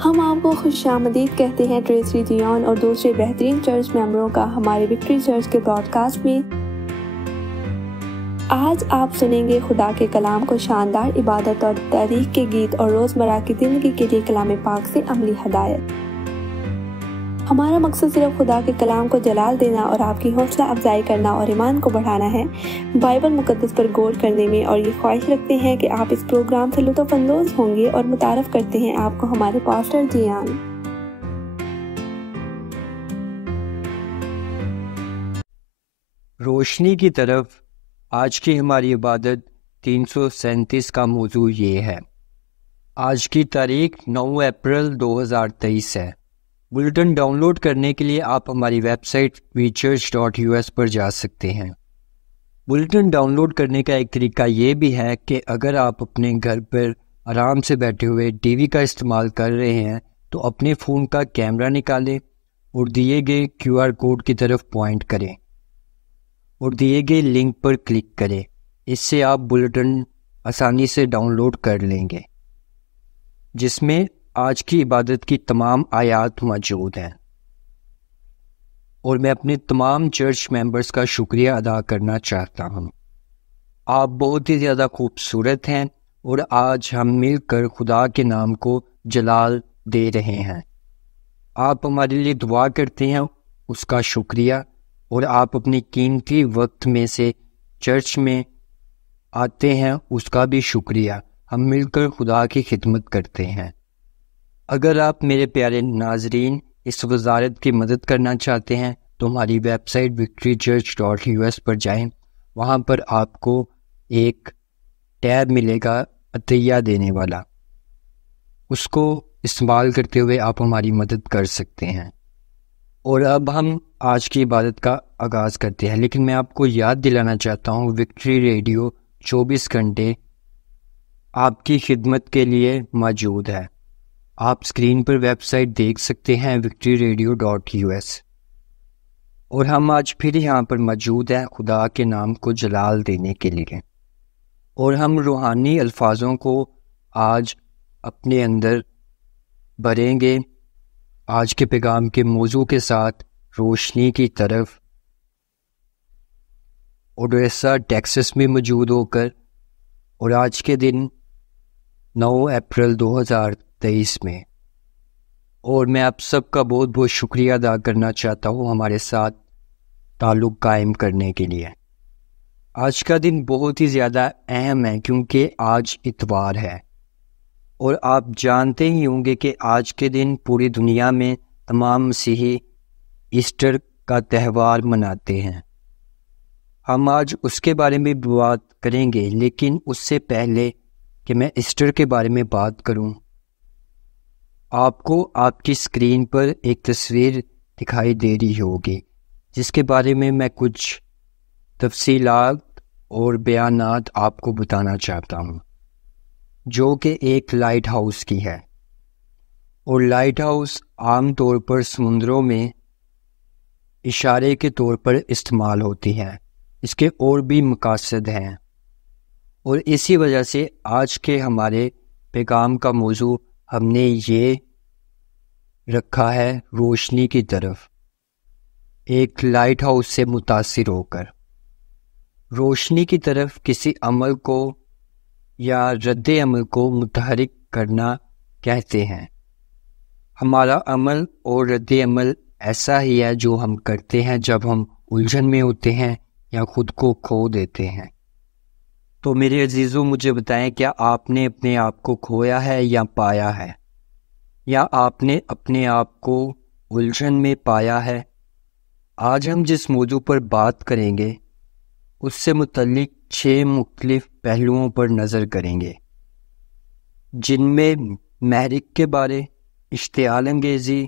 ہم آپ کو خوش آمدید کہتے ہیں ٹریسی ڈیون اور دوسرے بہترین چرچ ممبروں کا ہمارے وکٹری چرچ کے براڈ کاسٹ میں۔ آج آپ سنیں گے خدا کے کلام کو شاندار عبادت اور تاریخ کے گیت اور روزمرہ کی زندگی کے لیے کلام پاک سے عملی ہدایت۔ ہمارا مقصد صرف خدا کے کلام کو جلال دینا اور آپ کی حوصلہ افزائی کرنا اور ایمان کو بڑھانا ہے، بائبل مقدس پر غور کرنے میں، اور یہ خواہش رکھتے ہیں کہ آپ اس پروگرام سے لطف اندوز ہوں گے، اور متعارف کرتے ہیں آپ کو ہمارے پاسٹر جیان۔ روشنی کی طرف آج کی ہماری عبادت 337 کا موضوع یہ ہے۔ آج کی تاریخ 9 اپریل 2023 ہے۔ بلٹن ڈاؤن لوڈ کرنے کے لیے آپ ہماری ویب سائٹ vchurch.us پر جا سکتے ہیں۔ بلٹن ڈاؤن لوڈ کرنے کا ایک طریقہ یہ بھی ہے کہ اگر آپ اپنے گھر پر آرام سے بیٹھے ہوئے ٹی وی کا استعمال کر رہے ہیں تو اپنے فون کا کیمرہ نکالیں اور دیے گئے QR کوڈ کی طرف پوائنٹ کریں اور دیے گئے لنک پر کلک کریں۔ اس سے آپ بلٹن آسانی سے ڈاؤن لوڈ کر لیں گے، جس میں آج کی عبادت کی تمام آیات موجود ہیں۔ اور میں اپنے تمام چرچ ممبرز کا شکریہ ادا کرنا چاہتا ہوں۔ آپ بہت ہی زیادہ خوبصورت ہیں اور آج ہم مل کر خدا کے نام کو جلال دے رہے ہیں۔ آپ ہمارے لیے دعا کرتے ہیں، اس کا شکریہ، اور آپ اپنی قیمتی وقت میں سے چرچ میں آتے ہیں، اس کا بھی شکریہ۔ ہم مل کر خدا کی خدمت کرتے ہیں۔ اگر آپ میرے پیارے ناظرین اس وزارت کی مدد کرنا چاہتے ہیں تو ہماری ویب سائٹ victorychurch.us پر جائیں۔ وہاں پر آپ کو ایک ٹیب ملے گا عطیہ دینے والا، اس کو استعمال کرتے ہوئے آپ ہماری مدد کر سکتے ہیں۔ اور اب ہم آج کی عبادت کا آغاز کرتے ہیں، لیکن میں آپ کو یاد دلانا چاہتا ہوں وکٹری ریڈیو 24 گھنٹے آپ کی خدمت کے لیے موجود ہے۔ آپ اسکرین پر ویب سائٹ دیکھ سکتے ہیں victoryradio.us، اور ہم آج پھر یہاں پر موجود ہیں خدا کے نام کو جلال دینے کے لیے، اور ہم روحانی الفاظوں کو آج اپنے اندر بھریں گے آج کے پیغام کے موضوع کے ساتھ، روشنی کی طرف، اوڈیسا ٹیکسس میں موجود ہو کر، اور آج کے دن 9 اپریل 2023 میں۔ اور میں آپ سب کا بہت بہت شکریہ ادا کرنا چاہتا ہوں ہمارے ساتھ تعلق قائم کرنے کے لیے۔ آج کا دن بہت ہی زیادہ اہم ہے کیونکہ آج اتوار ہے، اور آپ جانتے ہی ہوں گے کہ آج کے دن پوری دنیا میں تمام مسیحی ایسٹر کا تہوار مناتے ہیں۔ ہم آج اس کے بارے میں بات کریں گے، لیکن اس سے پہلے کہ میں ایسٹر کے بارے میں بات کروں، آپ کو آپ کی اسکرین پر ایک تصویر دکھائی دے رہی ہوگی، جس کے بارے میں کچھ تفصیلات اور بیانات آپ کو بتانا چاہتا ہوں، جو کہ ایک لائٹ ہاؤس کی ہے۔ اور لائٹ ہاؤس عام طور پر سمندروں میں اشارے کے طور پر استعمال ہوتی ہیں، اس کے اور بھی مقاصد ہیں، اور اسی وجہ سے آج کے ہمارے پیغام کا موضوع ہم نے یہ رکھا ہے روشنی کی طرف، ایک لائٹ ہاؤس سے متاثر ہو کر۔ روشنی کی طرف کسی عمل کو یا رد عمل کو متحرک کرنا کہتے ہیں۔ ہمارا عمل اور رد عمل ایسا ہی ہے جو ہم کرتے ہیں جب ہم الجھن میں ہوتے ہیں یا خود کو کھو دیتے ہیں۔ تو میرے عزیزوں، مجھے بتائیں، کیا آپ نے اپنے آپ کو کھویا ہے یا پایا ہے، یا آپ نے اپنے آپ کو الجھن میں پایا ہے؟ آج ہم جس موضوع پر بات کریں گے اس سے متعلق 6 مختلف پہلوؤں پر نظر کریں گے، جن میں محرک کے بارے، اشتعال انگیزی،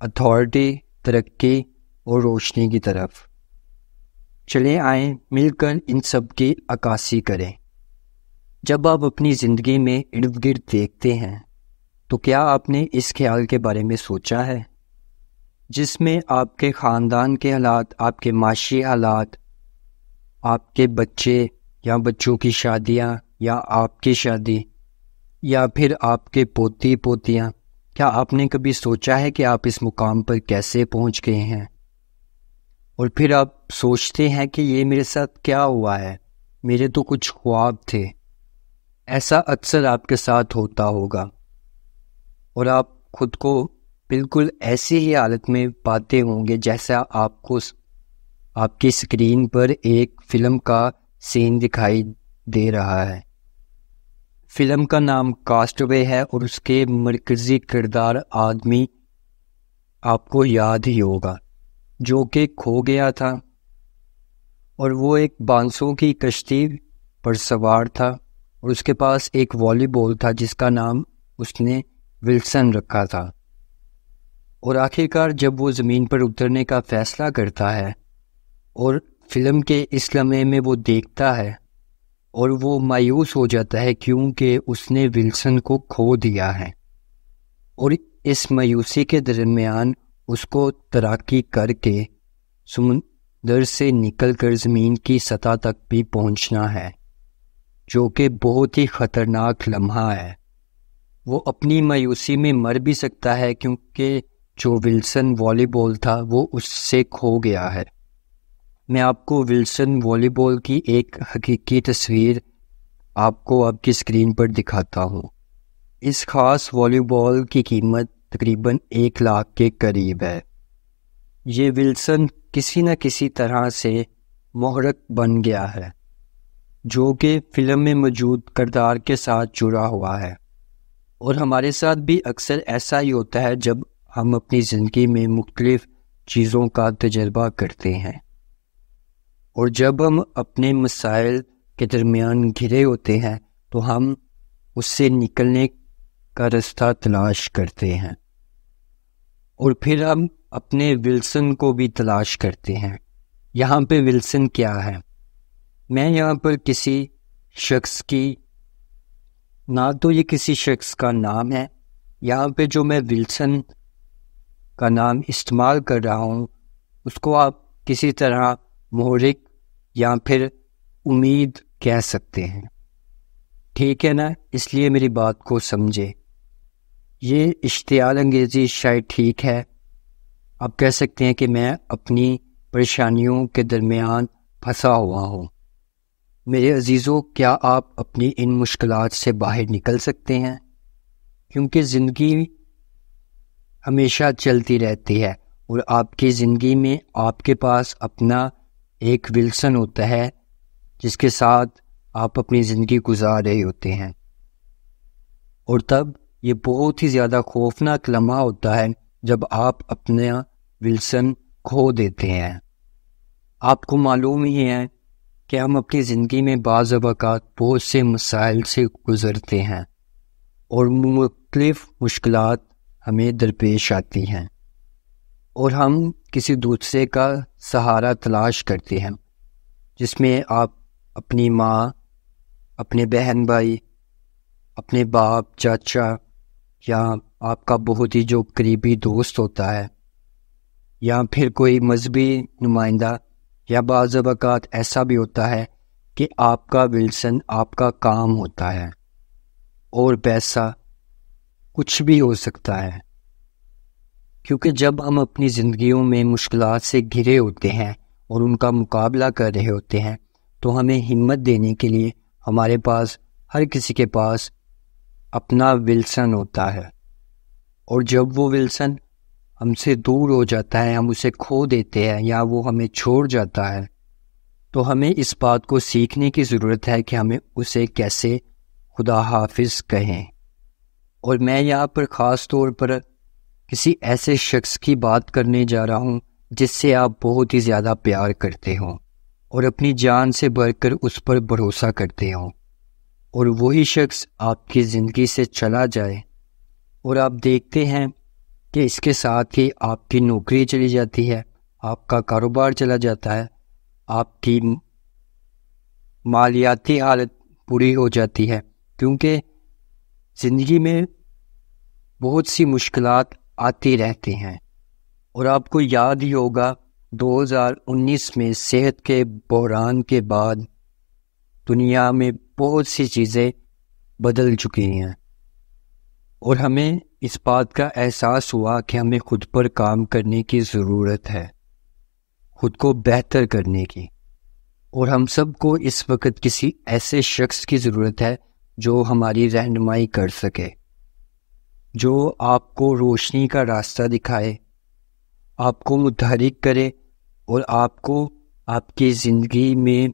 اتھارٹی، ترقی اور روشنی کی طرف۔ چلیں آئیں مل کر ان سب کی عکاسی کریں۔ جب آپ اپنی زندگی میں ارد گرد دیکھتے ہیں تو کیا آپ نے اس خیال کے بارے میں سوچا ہے، جس میں آپ کے خاندان کے حالات، آپ کے معاشی حالات، آپ کے بچے یا بچوں کی شادیاں یا آپ کی شادی، یا پھر آپ کے پوتی پوتیاں کیا آپ نے کبھی سوچا ہے کہ آپ اس مقام پر کیسے پہنچ گئے ہیں؟ اور پھر آپ سوچتے ہیں کہ یہ میرے ساتھ کیا ہوا ہے، میرے تو کچھ خواب تھے۔ ایسا اکثر آپ کے ساتھ ہوتا ہوگا، اور آپ خود کو بالکل ایسی ہی حالت میں پاتے ہوں گے جیسا آپ کو آپ کی اسکرین پر ایک فلم کا سین دکھائی دے رہا ہے۔ فلم کا نام کاسٹ اوے ہے، اور اس کے مرکزی کردار آدمی آپ کو یاد ہی ہوگا جو کہ کھو گیا تھا، اور وہ ایک بانسوں کی کشتی پر سوار تھا، اور اس کے پاس ایک والی بال تھا جس کا نام اس نے ولسن رکھا تھا۔ اور آخرکار جب وہ زمین پر اترنے کا فیصلہ کرتا ہے اور فلم کے اس لمحے میں وہ دیکھتا ہے اور وہ مایوس ہو جاتا ہے کیونکہ اس نے ولسن کو کھو دیا ہے، اور اس مایوسی کے درمیان اس کو تیراکی کر کے سمندر سے نکل کر زمین کی سطح تک بھی پہنچنا ہے، جو کہ بہت ہی خطرناک لمحہ ہے۔ وہ اپنی مایوسی میں مر بھی سکتا ہے کیونکہ جو ولسن والی بال تھا وہ اس سے کھو گیا ہے۔ میں آپ کو ولسن والی بال کی ایک حقیقی تصویر آپ کو آپ کی اسکرین پر دکھاتا ہوں۔ اس خاص والی بال کی قیمت تقریباً 1 لاکھ کے قریب ہے۔ یہ ولسن کسی نہ کسی طرح سے محرک بن گیا ہے، جو کہ فلم میں موجود کردار کے ساتھ جڑا ہوا ہے۔ اور ہمارے ساتھ بھی اکثر ایسا ہی ہوتا ہے جب ہم اپنی زندگی میں مختلف چیزوں کا تجربہ کرتے ہیں، اور جب ہم اپنے مسائل کے درمیان گھرے ہوتے ہیں تو ہم اس سے نکلنے کا راستہ تلاش کرتے ہیں، اور پھر ہم اپنے ولسن کو بھی تلاش کرتے ہیں۔ یہاں پہ ولسن کیا ہے؟ میں یہاں پر کسی شخص کی، نہ تو یہ کسی شخص کا نام ہے، یہاں پہ جو میں ولسن کا نام استعمال کر رہا ہوں اس کو آپ کسی طرح محرک یا پھر امید کہہ سکتے ہیں، ٹھیک ہے نا؟ اس لیے میری بات کو سمجھے۔ یہ اشتعال انگیزی شاید ٹھیک ہے، آپ کہہ سکتے ہیں کہ میں اپنی پریشانیوں کے درمیان پھنسا ہوا ہوں۔ میرے عزیزوں، کیا آپ اپنی ان مشکلات سے باہر نکل سکتے ہیں؟ کیونکہ زندگی ہمیشہ چلتی رہتی ہے، اور آپ کی زندگی میں آپ کے پاس اپنا ایک ولسن ہوتا ہے جس کے ساتھ آپ اپنی زندگی گزار رہے ہوتے ہیں، اور تب یہ بہت ہی زیادہ خوفناک لمحہ ہوتا ہے جب آپ اپنا ولسن کھو دیتے ہیں۔ آپ کو معلوم ہی ہے کہ ہم اپنی زندگی میں بعض اوقات بہت سے مسائل سے گزرتے ہیں، اور مختلف مشکلات ہمیں درپیش آتی ہیں، اور ہم کسی دوسرے کا سہارا تلاش کرتے ہیں، جس میں آپ اپنی ماں، اپنے بہن بھائی، اپنے باپ، چاچا، یا آپ کا بہت ہی جو قریبی دوست ہوتا ہے، یا پھر کوئی مذہبی نمائندہ، یا بعض اوقات ایسا بھی ہوتا ہے کہ آپ کا ولسن آپ کا کام ہوتا ہے، اور پیسہ، کچھ بھی ہو سکتا ہے۔ کیونکہ جب ہم اپنی زندگیوں میں مشکلات سے گھرے ہوتے ہیں اور ان کا مقابلہ کر رہے ہوتے ہیں تو ہمیں ہمت دینے کے لیے ہمارے پاس، ہر کسی کے پاس اپنا ولسن ہوتا ہے، اور جب وہ ولسن ہم سے دور ہو جاتا ہے، ہم اسے کھو دیتے ہیں یا وہ ہمیں چھوڑ جاتا ہے، تو ہمیں اس بات کو سیکھنے کی ضرورت ہے کہ ہمیں اسے کیسے خدا حافظ کہیں۔ اور میں یہاں پر خاص طور پر کسی ایسے شخص کی بات کرنے جا رہا ہوں جس سے آپ بہت ہی زیادہ پیار کرتے ہوں اور اپنی جان سے بڑھ کر اس پر بھروسہ کرتے ہوں، اور وہی شخص آپ کی زندگی سے چلا جائے اور آپ دیکھتے ہیں کہ اس کے ساتھ ہی آپ کی نوکری چلی جاتی ہے، آپ کا کاروبار چلا جاتا ہے، آپ کی مالیاتی حالت بری ہو جاتی ہے، کیونکہ زندگی میں بہت سی مشکلات آتی رہتی ہیں۔ اور آپ کو یاد ہی ہوگا 2019 میں صحت کے بحران کے بعد دنیا میں بہت سی چیزیں بدل چکی ہیں، اور ہمیں اس بات کا احساس ہوا کہ ہمیں خود پر کام کرنے کی ضرورت ہے، خود کو بہتر کرنے کی۔ اور ہم سب کو اس وقت کسی ایسے شخص کی ضرورت ہے جو ہماری رہنمائی کر سکے، جو آپ کو روشنی کا راستہ دکھائے، آپ کو متحرک کرے اور آپ کو آپ کی زندگی میں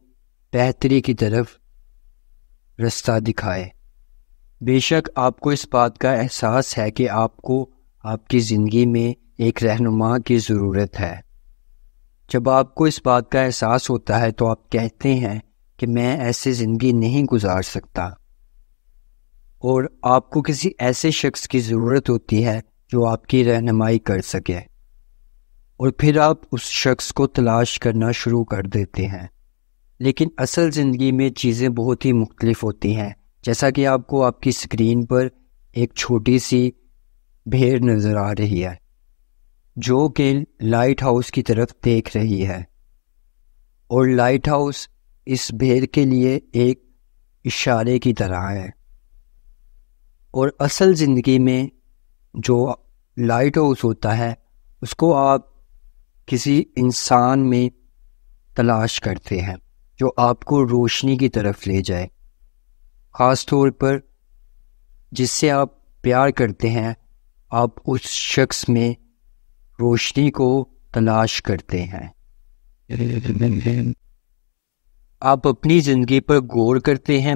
بہتری کی طرف راستہ دکھائے۔ بے شک آپ کو اس بات کا احساس ہے کہ آپ کو آپ کی زندگی میں ایک رہنما کی ضرورت ہے۔ جب آپ کو اس بات کا احساس ہوتا ہے تو آپ کہتے ہیں کہ میں ایسے زندگی نہیں گزار سکتا، اور آپ کو کسی ایسے شخص کی ضرورت ہوتی ہے جو آپ کی رہنمائی کر سکے، اور پھر آپ اس شخص کو تلاش کرنا شروع کر دیتے ہیں۔ لیکن اصل زندگی میں چیزیں بہت ہی مختلف ہوتی ہیں، جیسا کہ آپ کو آپ کی اسکرین پر ایک چھوٹی سی بھیڑ نظر آ رہی ہے جو کہ لائٹ ہاؤس کی طرف دیکھ رہی ہے، اور لائٹ ہاؤس اس بھیڑ کے لیے ایک اشارے کی طرح ہے۔ اور اصل زندگی میں جو لائٹ ہاؤس ہوتا ہے اس کو آپ کسی انسان میں تلاش کرتے ہیں جو آپ کو روشنی کی طرف لے جائے، خاص طور پر جس سے آپ پیار کرتے ہیں، آپ اس شخص میں روشنی کو تلاش کرتے ہیں۔ آپ اپنی زندگی پر غور کرتے ہیں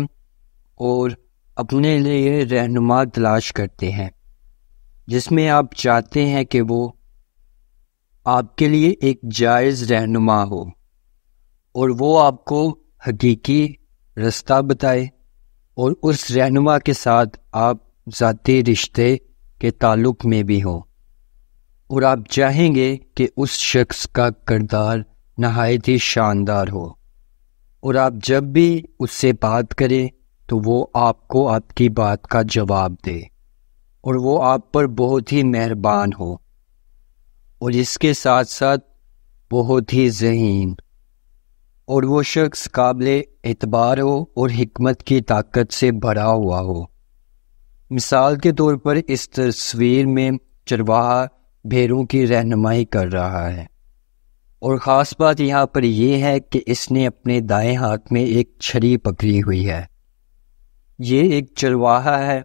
اور اپنے لیے رہنما تلاش کرتے ہیں جس میں آپ چاہتے ہیں کہ وہ آپ کے لیے ایک جائز رہنما ہو، اور وہ آپ کو حقیقی راستہ بتائے، اور اس رہنما کے ساتھ آپ ذاتی رشتے کے تعلق میں بھی ہوں، اور آپ چاہیں گے کہ اس شخص کا کردار نہایت ہی شاندار ہو، اور آپ جب بھی اس سے بات کریں تو وہ آپ کو آپ کی بات کا جواب دے، اور وہ آپ پر بہت ہی مہربان ہو، اور اس کے ساتھ ساتھ بہت ہی ذہین، اور وہ شخص قابل اعتبار ہو اور حکمت کی طاقت سے بھرا ہوا ہو۔ مثال کے طور پر اس تصویر میں چرواہا بھیڑوں کی رہنمائی کر رہا ہے، اور خاص بات یہاں پر یہ ہے کہ اس نے اپنے دائیں ہاتھ میں ایک چھری پکڑی ہوئی ہے۔ یہ ایک چرواہا ہے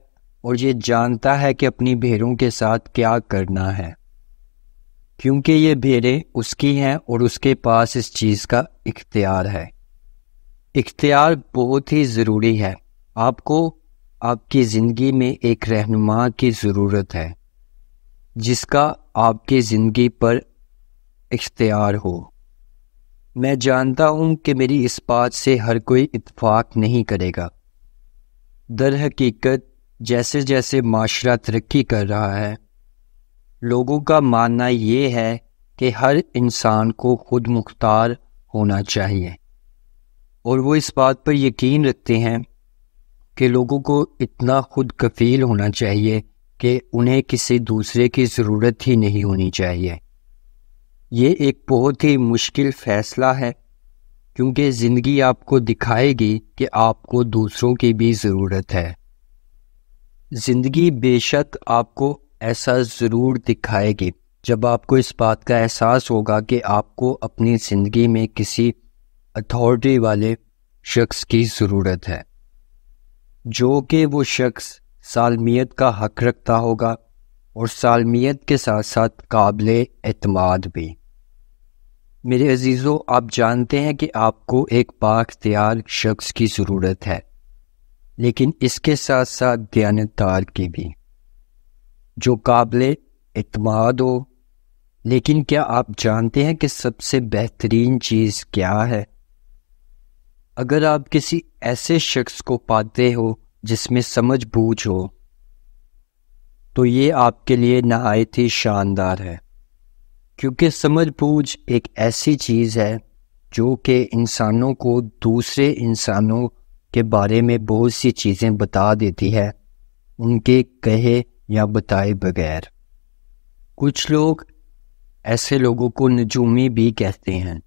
اور یہ جانتا ہے کہ اپنی بھیڑوں کے ساتھ کیا کرنا ہے، کیونکہ یہ بھیڑیں اس کی ہیں اور اس کے پاس اس چیز کا اختیار ہے۔ اختیار بہت ہی ضروری ہے۔ آپ کو آپ کی زندگی میں ایک رہنما کی ضرورت ہے جس کا آپ کی زندگی پر اختیار ہو۔ میں جانتا ہوں کہ میری اس بات سے ہر کوئی اتفاق نہیں کرے گا۔ در حقیقت جیسے جیسے معاشرہ ترقی کر رہا ہے، لوگوں کا ماننا یہ ہے کہ ہر انسان کو خود مختار ہونا چاہیے، اور وہ اس بات پر یقین رکھتے ہیں کہ لوگوں کو اتنا خود کفیل ہونا چاہیے کہ انہیں کسی دوسرے کی ضرورت ہی نہیں ہونی چاہیے۔ یہ ایک بہت ہی مشکل فیصلہ ہے، کیونکہ زندگی آپ کو دکھائے گی کہ آپ کو دوسروں کی بھی ضرورت ہے۔ زندگی بے شک آپ کو ایسا ضرور دکھائے گی جب آپ کو اس بات کا احساس ہوگا کہ آپ کو اپنی زندگی میں کسی اتھارٹی والے شخص کی ضرورت ہے، جو کہ وہ شخص سالمیت کا حق رکھتا ہوگا، اور سالمیت کے ساتھ ساتھ قابل اعتماد بھی۔ میرے عزیزو، آپ جانتے ہیں کہ آپ کو ایک بااختیار شخص کی ضرورت ہے، لیکن اس کے ساتھ ساتھ دیانتدار کی بھی، جو قابل اعتماد ہو۔ لیکن کیا آپ جانتے ہیں کہ سب سے بہترین چیز کیا ہے؟ اگر آپ کسی ایسے شخص کو پاتے ہو جس میں سمجھ بوجھ ہو، تو یہ آپ کے لیے نہایت ہی شاندار ہے، کیونکہ سمجھ بوجھ ایک ایسی چیز ہے جو کہ انسانوں کو دوسرے انسانوں کے بارے میں بہت سی چیزیں بتا دیتی ہے، ان کے کہے یا بتائے بغیر۔ کچھ لوگ ایسے لوگوں کو نجومی بھی کہتے ہیں۔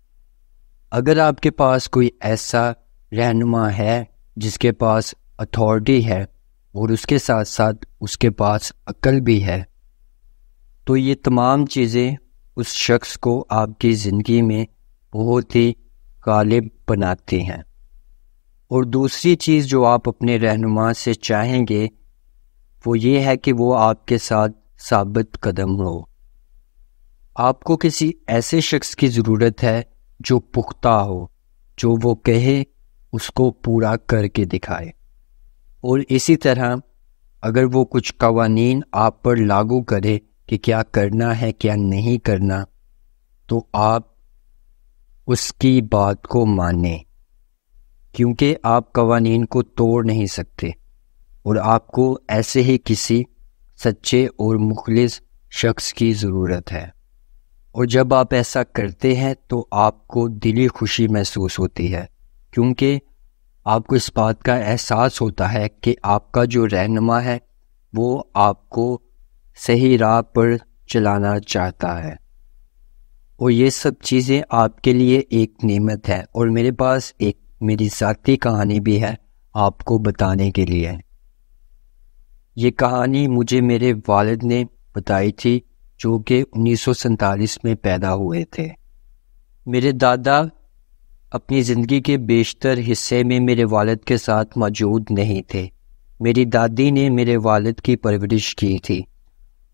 اگر آپ کے پاس کوئی ایسا رہنما ہے جس کے پاس اتھارٹی ہے، اور اس کے ساتھ ساتھ اس کے پاس عقل بھی ہے، تو یہ تمام چیزیں اس شخص کو آپ کی زندگی میں بہت ہی غالب بناتی ہیں۔ اور دوسری چیز جو آپ اپنے رہنما سے چاہیں گے وہ یہ ہے کہ وہ آپ کے ساتھ ثابت قدم ہو۔ آپ کو کسی ایسے شخص کی ضرورت ہے جو پختہ ہو، جو وہ کہے اس کو پورا کر کے دکھائے۔ اور اسی طرح اگر وہ کچھ قوانین آپ پر لاگو کرے کہ کیا کرنا ہے کیا نہیں کرنا، تو آپ اس کی بات کو مانیں، کیونکہ آپ قوانین کو توڑ نہیں سکتے، اور آپ کو ایسے ہی کسی سچے اور مخلص شخص کی ضرورت ہے۔ اور جب آپ ایسا کرتے ہیں تو آپ کو دلی خوشی محسوس ہوتی ہے، کیونکہ آپ کو اس بات کا احساس ہوتا ہے کہ آپ کا جو رہنما ہے وہ آپ کو صحیح راہ پر چلانا چاہتا ہے۔ اور یہ سب چیزیں آپ کے لیے ایک نعمت ہے۔ اور میرے پاس ایک میری ذاتی کہانی بھی ہے آپ کو بتانے کے لیے۔ یہ کہانی مجھے میرے والد نے بتائی تھی، جو کہ 1947 میں پیدا ہوئے تھے۔ میرے دادا اپنی زندگی کے بیشتر حصے میں میرے والد کے ساتھ موجود نہیں تھے۔ میری دادی نے میرے والد کی پرورش کی تھی،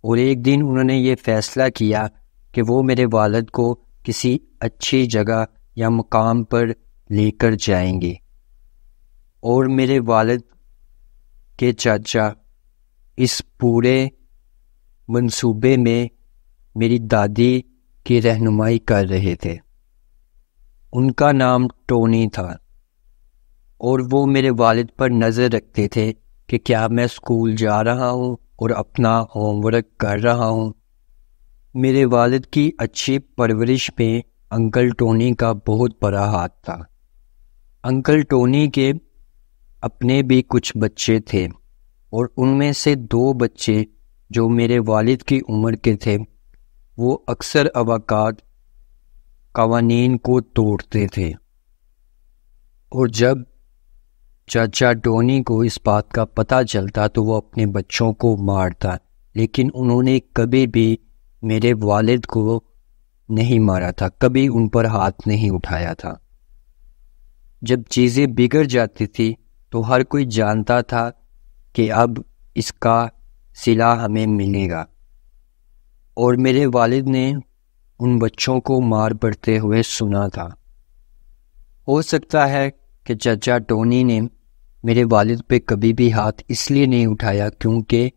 اور ایک دن انہوں نے یہ فیصلہ کیا کہ وہ میرے والد کو کسی اچھی جگہ یا مقام پر لے کر جائیں گے، اور میرے والد کے چاچا اس پورے منصوبے میں میری دادی کی رہنمائی کر رہے تھے۔ ان کا نام ٹونی تھا، اور وہ میرے والد پر نظر رکھتے تھے کہ کیا میں اسکول جا رہا ہوں اور اپنا ہوم ورک کر رہا ہوں۔ میرے والد کی اچھی پرورش میں انکل ٹونی کا بہت بڑا ہاتھ تھا۔ انکل ٹونی کے اپنے بھی کچھ بچے تھے، اور ان میں سے 2 بچے جو میرے والد کی عمر کے تھے وہ اکثر اوقات قوانین کو توڑتے تھے، اور جب چاچا ٹونی کو اس بات کا پتہ چلتا تو وہ اپنے بچوں کو مارتا، لیکن انہوں نے کبھی بھی میرے والد کو نہیں مارا تھا، کبھی ان پر ہاتھ نہیں اٹھایا تھا۔ جب چیزیں بگڑ جاتی تھی تو ہر کوئی جانتا تھا کہ اب اس کا صلہ ہمیں ملے گا، اور میرے والد نے ان بچوں کو مار پڑتے ہوئے سنا تھا۔ ہو سکتا ہے کہ چچا ٹونی نے میرے والد پہ کبھی بھی ہاتھ اس لیے نہیں اٹھایا کیونکہ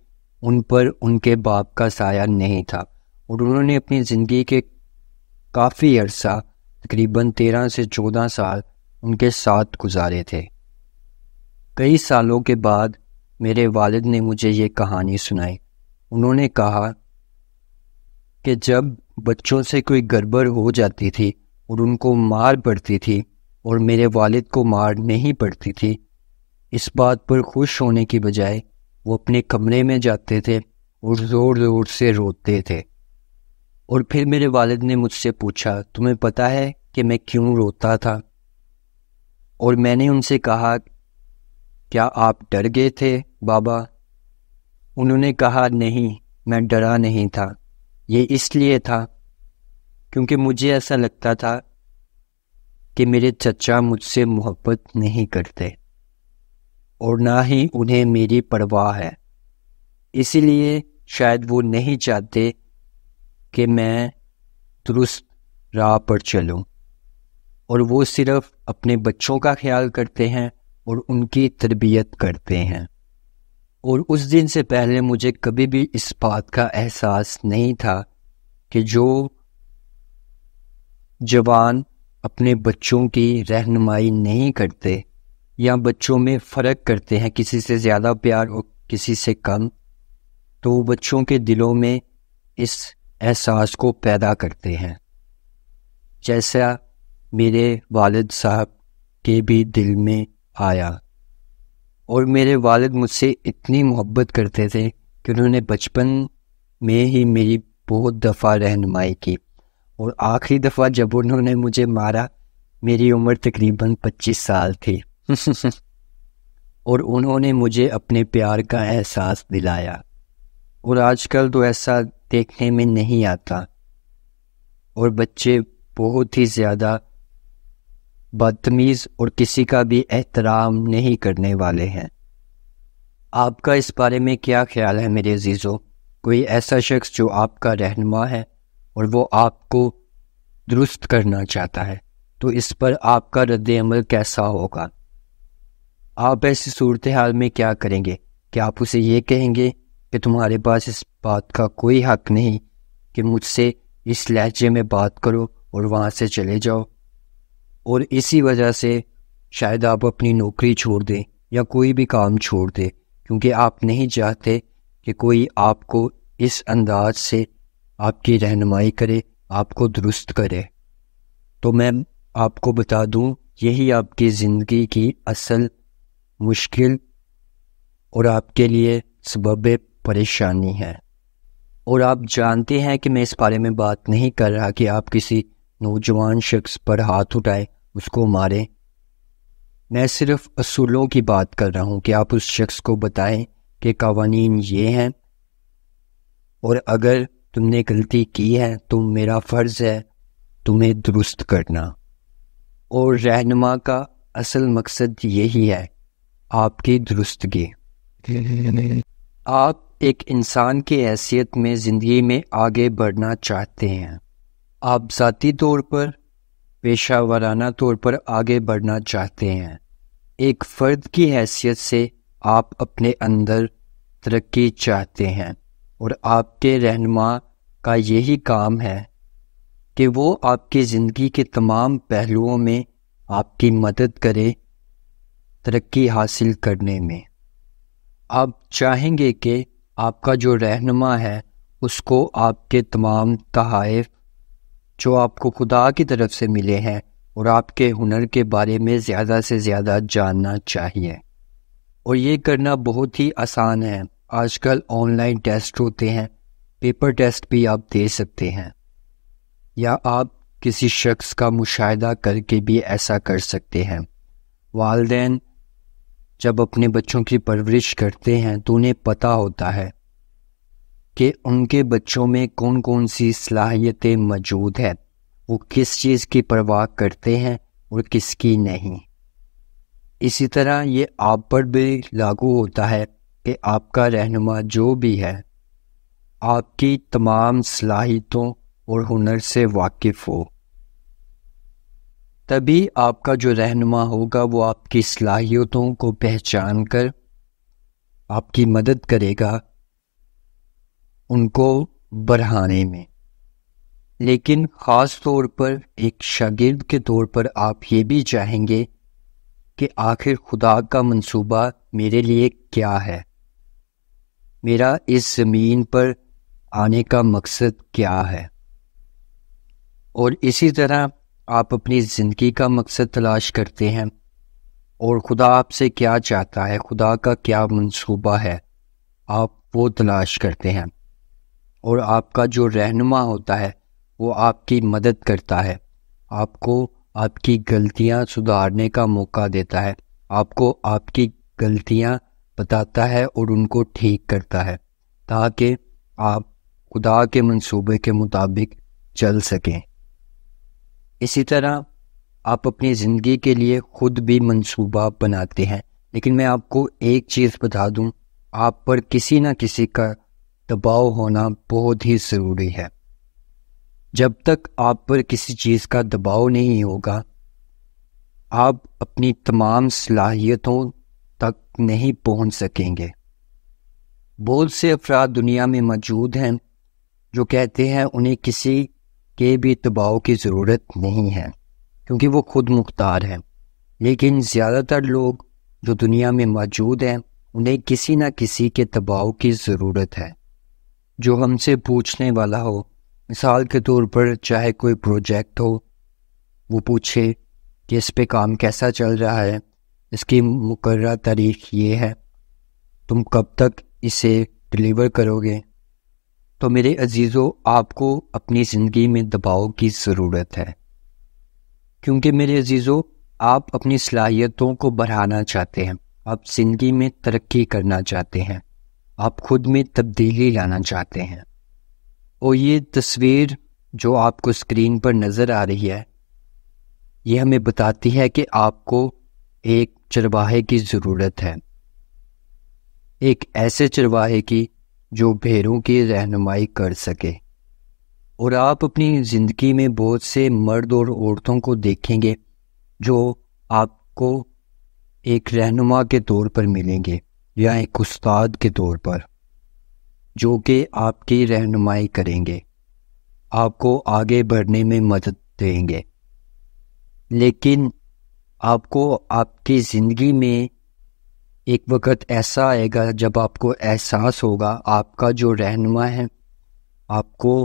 ان پر ان کے باپ کا سایہ نہیں تھا، اور انہوں نے اپنی زندگی کے کافی عرصہ تقریباً 13 سے 14 سال ان کے ساتھ گزارے تھے۔ کئی سالوں کے بعد میرے والد نے مجھے یہ کہانی سنائی۔ انہوں نے کہا کہ جب بچوں سے کوئی گڑبڑ ہو جاتی تھی اور ان کو مار پڑتی تھی اور میرے والد کو مار نہیں پڑتی تھی، اس بات پر خوش ہونے کی بجائے وہ اپنے کمرے میں جاتے تھے اور زور زور سے روتے تھے۔ اور پھر میرے والد نے مجھ سے پوچھا، تمہیں پتہ ہے کہ میں کیوں روتا تھا؟ اور میں نے ان سے کہا، کیا آپ ڈر گئے تھے بابا؟ انہوں نے کہا، نہیں، میں ڈرا نہیں تھا، یہ اس لیے تھا کیونکہ مجھے ایسا لگتا تھا کہ میرے چچا مجھ سے محبت نہیں کرتے اور نہ ہی انہیں میری پرواہ ہے، اسی لیے شاید وہ نہیں چاہتے کہ میں درست راہ پر چلوں، اور وہ صرف اپنے بچوں کا خیال کرتے ہیں اور ان کی تربیت کرتے ہیں۔ اور اس دن سے پہلے مجھے کبھی بھی اس بات کا احساس نہیں تھا کہ جو جوان اپنے بچوں کی رہنمائی نہیں کرتے یا بچوں میں فرق کرتے ہیں، کسی سے زیادہ پیار اور کسی سے کم، تو وہ بچوں کے دلوں میں اس احساس کو پیدا کرتے ہیں، جیسا میرے والد صاحب کے بھی دل میں آیا۔ اور میرے والد مجھ سے اتنی محبت کرتے تھے کہ انہوں نے بچپن میں ہی میری بہت دفعہ رہنمائی کی، اور آخری دفعہ جب انہوں نے مجھے مارا میری عمر تقریباً 25 سال تھی۔ اور انہوں نے مجھے اپنے پیار کا احساس دلایا، اور آج کل تو ایسا دیکھنے میں نہیں آتا، اور بچے بہت ہی زیادہ بدتمیز اور کسی کا بھی احترام نہیں کرنے والے ہیں۔ آپ کا اس بارے میں کیا خیال ہے میرے عزیزو؟ کوئی ایسا شخص جو آپ کا رہنما ہے اور وہ آپ کو درست کرنا چاہتا ہے، تو اس پر آپ کا رد عمل کیسا ہوگا؟ آپ ایسی صورتحال میں کیا کریں گے؟ کہ آپ اسے یہ کہیں گے کہ تمہارے پاس اس بات کا کوئی حق نہیں کہ مجھ سے اس لہجے میں بات کرو اور وہاں سے چلے جاؤ، اور اسی وجہ سے شاید آپ اپنی نوکری چھوڑ دیں یا کوئی بھی کام چھوڑ دیں، کیونکہ آپ نہیں چاہتے کہ کوئی آپ کو اس انداز سے آپ کی رہنمائی کرے، آپ کو درست کرے۔ تو میں آپ کو بتا دوں، یہی آپ کی زندگی کی اصل مشکل اور آپ کے لیے سبب پریشانی ہے۔ اور آپ جانتے ہیں کہ میں اس بارے میں بات نہیں کر رہا کہ آپ کسی نوجوان شخص پر ہاتھ اٹھائیں، اس کو ماریں۔ میں صرف اصولوں کی بات کر رہا ہوں کہ آپ اس شخص کو بتائیں کہ قوانین یہ ہیں، اور اگر تم نے غلطی کی ہے تو میرا فرض ہے تمہیں درست کرنا۔ اور رہنما کا اصل مقصد یہی ہے، آپ کی درستگی۔ آپ ایک انسان کی حیثیت میں زندگی میں آگے بڑھنا چاہتے ہیں، آپ ذاتی طور پر، پیشہ ورانہ طور پر آگے بڑھنا چاہتے ہیں۔ ایک فرد کی حیثیت سے آپ اپنے اندر ترقی چاہتے ہیں، اور آپ کے رہنما کا یہی کام ہے کہ وہ آپ کی زندگی کے تمام پہلوؤں میں آپ کی مدد کرے ترقی حاصل کرنے میں۔ آپ چاہیں گے کہ آپ کا جو رہنما ہے اس کو آپ کے تمام تحائف جو آپ کو خدا کی طرف سے ملے ہیں اور آپ کے ہنر کے بارے میں زیادہ سے زیادہ جاننا چاہیے۔ اور یہ کرنا بہت ہی آسان ہے، آج کل آن لائن ٹیسٹ ہوتے ہیں، پیپر ٹیسٹ بھی آپ دے سکتے ہیں، یا آپ کسی شخص کا مشاہدہ کر کے بھی ایسا کر سکتے ہیں۔ والدین جب اپنے بچوں کی پرورش کرتے ہیں تو انہیں پتہ ہوتا ہے کہ ان کے بچوں میں کون کون سی صلاحیتیں موجود ہیں، وہ کس چیز کی پرواہ کرتے ہیں اور کس کی نہیں۔ اسی طرح یہ آپ پر بھی لاگو ہوتا ہے کہ آپ کا رہنما جو بھی ہے آپ کی تمام صلاحیتوں اور ہنر سے واقف ہو، تبھی آپ کا جو رہنما ہوگا وہ آپ کی صلاحیتوں کو پہچان کر آپ کی مدد کرے گا ان کو بڑھانے میں۔ لیکن خاص طور پر ایک شاگرد کے طور پر آپ یہ بھی چاہیں گے کہ آخر خدا کا منصوبہ میرے لیے کیا ہے، میرا اس زمین پر آنے کا مقصد کیا ہے۔ اور اسی طرح آپ اپنی زندگی کا مقصد تلاش کرتے ہیں، اور خدا آپ سے کیا چاہتا ہے، خدا کا کیا منصوبہ ہے، آپ وہ تلاش کرتے ہیں۔ اور آپ کا جو رہنما ہوتا ہے وہ آپ کی مدد کرتا ہے، آپ کو آپ کی غلطیاں سدھارنے کا موقع دیتا ہے، آپ کو آپ کی غلطیاں بتاتا ہے اور ان کو ٹھیک کرتا ہے، تاکہ آپ خدا کے منصوبے کے مطابق چل سکیں۔ اسی طرح آپ اپنی زندگی کے لیے خود بھی منصوبہ بناتے ہیں، لیکن میں آپ کو ایک چیز بتا دوں، آپ پر کسی نہ کسی کا دباؤ ہونا بہت ہی ضروری ہے۔ جب تک آپ پر کسی چیز کا دباؤ نہیں ہوگا، آپ اپنی تمام صلاحیتوں تک نہیں پہنچ سکیں گے۔ بہت سے افراد دنیا میں موجود ہیں جو کہتے ہیں انہیں کسی کے بھی دباؤ کی ضرورت نہیں ہے کیونکہ وہ خود مختار ہیں، لیکن زیادہ تر لوگ جو دنیا میں موجود ہیں انہیں کسی نہ کسی کے دباؤ کی ضرورت ہے، جو ہم سے پوچھنے والا ہو۔ مثال کے طور پر چاہے کوئی پروجیکٹ ہو، وہ پوچھے کہ اس پہ کام کیسا چل رہا ہے، اس کی مقررہ تاریخ یہ ہے، تم کب تک اسے ڈیلیور کرو گے۔ تو میرے عزیزو، آپ کو اپنی زندگی میں دباؤ کی ضرورت ہے، کیونکہ میرے عزیزو آپ اپنی صلاحیتوں کو بڑھانا چاہتے ہیں، آپ زندگی میں ترقی کرنا چاہتے ہیں، آپ خود میں تبدیلی لانا چاہتے ہیں۔ اور یہ تصویر جو آپ کو اسکرین پر نظر آ رہی ہے، یہ ہمیں بتاتی ہے کہ آپ کو ایک چرواہے کی ضرورت ہے، ایک ایسے چرواہے کی جو بھیڑوں کی رہنمائی کر سکے۔ اور آپ اپنی زندگی میں بہت سے مرد اور عورتوں کو دیکھیں گے جو آپ کو ایک رہنما کے طور پر ملیں گے یا ایک استاد کے طور پر، جو کہ آپ کی رہنمائی کریں گے، آپ کو آگے بڑھنے میں مدد دیں گے۔ لیکن آپ کو آپ کی زندگی میں ایک وقت ایسا آئے گا جب آپ کو احساس ہوگا آپ کا جو رہنما ہے آپ کو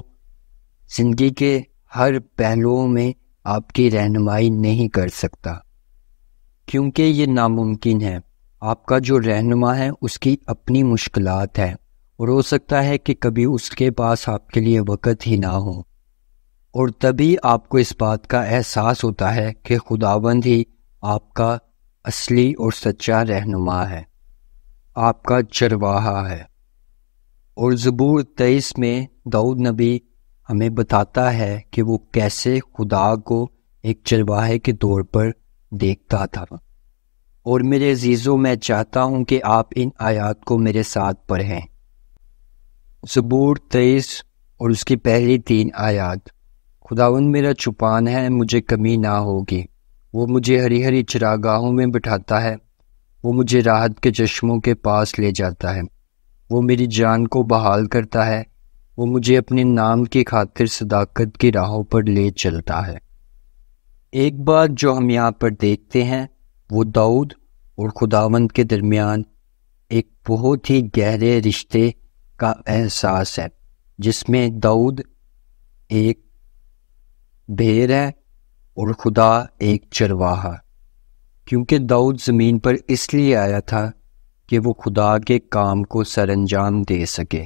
زندگی کے ہر پہلوؤں میں آپ کی رہنمائی نہیں کر سکتا، کیونکہ یہ ناممکن ہے۔ آپ کا جو رہنما ہے اس کی اپنی مشکلات ہیں، اور ہو سکتا ہے کہ کبھی اس کے پاس آپ کے لیے وقت ہی نہ ہو، اور تبھی آپ کو اس بات کا احساس ہوتا ہے کہ خداوند ہی آپ کا اصلی اور سچا رہنما ہے، آپ کا چرواہا ہے۔ اور زبور 23 میں داؤد نبی ہمیں بتاتا ہے کہ وہ کیسے خدا کو ایک چرواہے کے طور پر دیکھتا تھا۔ اور میرے عزیزوں، میں چاہتا ہوں کہ آپ ان آیات کو میرے ساتھ پڑھیں۔ زبور 23 اور اس کی پہلی 3 آیات۔ خداوند میرا چوپان ہے، مجھے کمی نہ ہوگی۔ وہ مجھے ہری ہری چراگاہوں میں بٹھاتا ہے، وہ مجھے راحت کے چشموں کے پاس لے جاتا ہے، وہ میری جان کو بحال کرتا ہے، وہ مجھے اپنے نام کی خاطر صداقت کی راہوں پر لے چلتا ہے۔ ایک بات جو ہم یہاں پر دیکھتے ہیں وہ داؤد اور خداوند کے درمیان ایک بہت ہی گہرے رشتے کا احساس ہے، جس میں داؤد ایک بھیڑ ہے اور خدا ایک چرواہا، کیونکہ داؤد زمین پر اس لیے آیا تھا کہ وہ خدا کے کام کو سر انجام دے سکے۔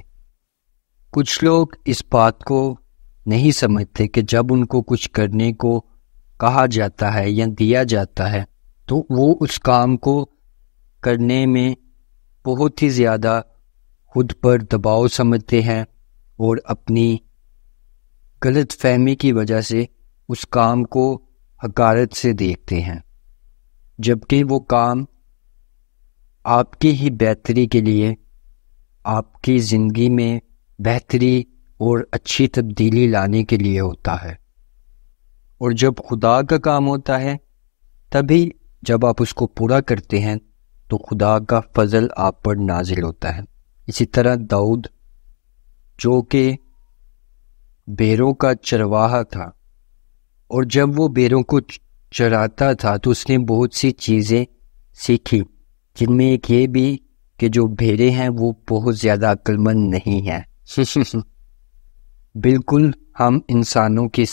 کچھ لوگ اس بات کو نہیں سمجھتے کہ جب ان کو کچھ کرنے کو کہا جاتا ہے یا دیا جاتا ہے تو وہ اس کام کو کرنے میں بہت ہی زیادہ خود پر دباؤ سمجھتے ہیں، اور اپنی غلط فہمی کی وجہ سے اس کام کو حقارت سے دیکھتے ہیں، جبکہ وہ کام آپ کی ہی بہتری کے لیے، آپ کی زندگی میں بہتری اور اچھی تبدیلی لانے کے لیے ہوتا ہے۔ اور جب خدا کا کام ہوتا ہے تبھی جب آپ اس کو پورا کرتے ہیں تو خدا کا فضل آپ پر نازل ہوتا ہے۔ اسی طرح داؤد جو کہ بھیڑوں کا چرواہا تھا، اور جب وہ بھیڑوں کو چراتا تھا تو اس نے بہت سی چیزیں سیکھی، جن میں ایک یہ بھی کہ جو بھیڑیں ہیں وہ بہت زیادہ عقل مند نہیں ہیں۔ بالکل ہم انسانوں کی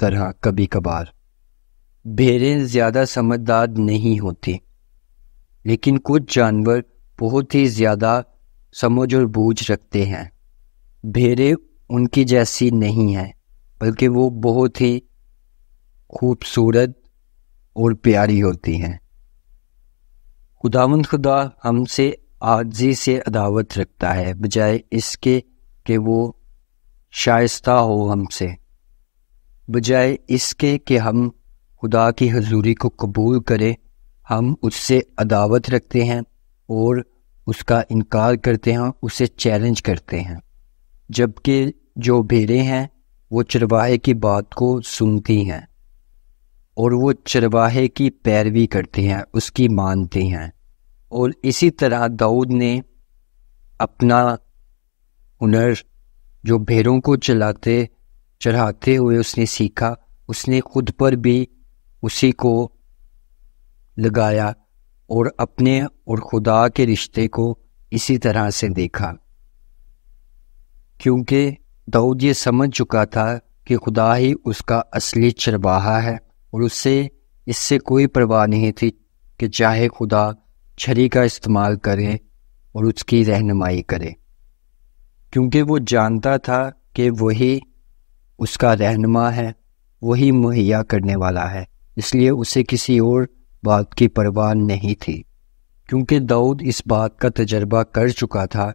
طرح کبھی کبھار بھیڑیں زیادہ سمجھدار نہیں ہوتی، لیکن کچھ جانور بہت ہی زیادہ سمجھ اور بوجھ رکھتے ہیں۔ بھیڑیں ان کی جیسی نہیں ہیں، بلکہ وہ بہت ہی خوبصورت اور پیاری ہوتی ہیں۔ خداوند خدا ہم سے عاجزی سے عداوت رکھتا ہے، بجائے اس کے کہ وہ شائستہ ہو ہم سے، بجائے اس کے کہ ہم خدا کی حضوری کو قبول کریں، ہم اس سے عداوت رکھتے ہیں اور اس کا انکار کرتے ہیں، اسے چیلنج کرتے ہیں۔ جبکہ جو بھیڑیں ہیں وہ چرواہے کی بات کو سنتی ہیں اور وہ چرواہے کی پیروی کرتے ہیں، اس کی مانتے ہیں۔ اور اسی طرح داؤد نے اپنا ہنر جو بھیڑوں کو چڑھاتے ہوئے اس نے سیکھا، اس نے خود پر بھی اسی کو لگایا اور اپنے اور خدا کے رشتے کو اسی طرح سے دیکھا، کیونکہ داؤد یہ سمجھ چکا تھا کہ خدا ہی اس کا اصلی چرواہا ہے، اور اس سے کوئی پرواہ نہیں تھی کہ چاہے خدا چھری کا استعمال کرے اور اس کی رہنمائی کرے، کیونکہ وہ جانتا تھا کہ وہی اس کا رہنما ہے، وہی مہیا کرنے والا ہے، اس لیے اسے کسی اور بات کی پرواہ نہیں تھی۔ کیونکہ داؤد اس بات کا تجربہ کر چکا تھا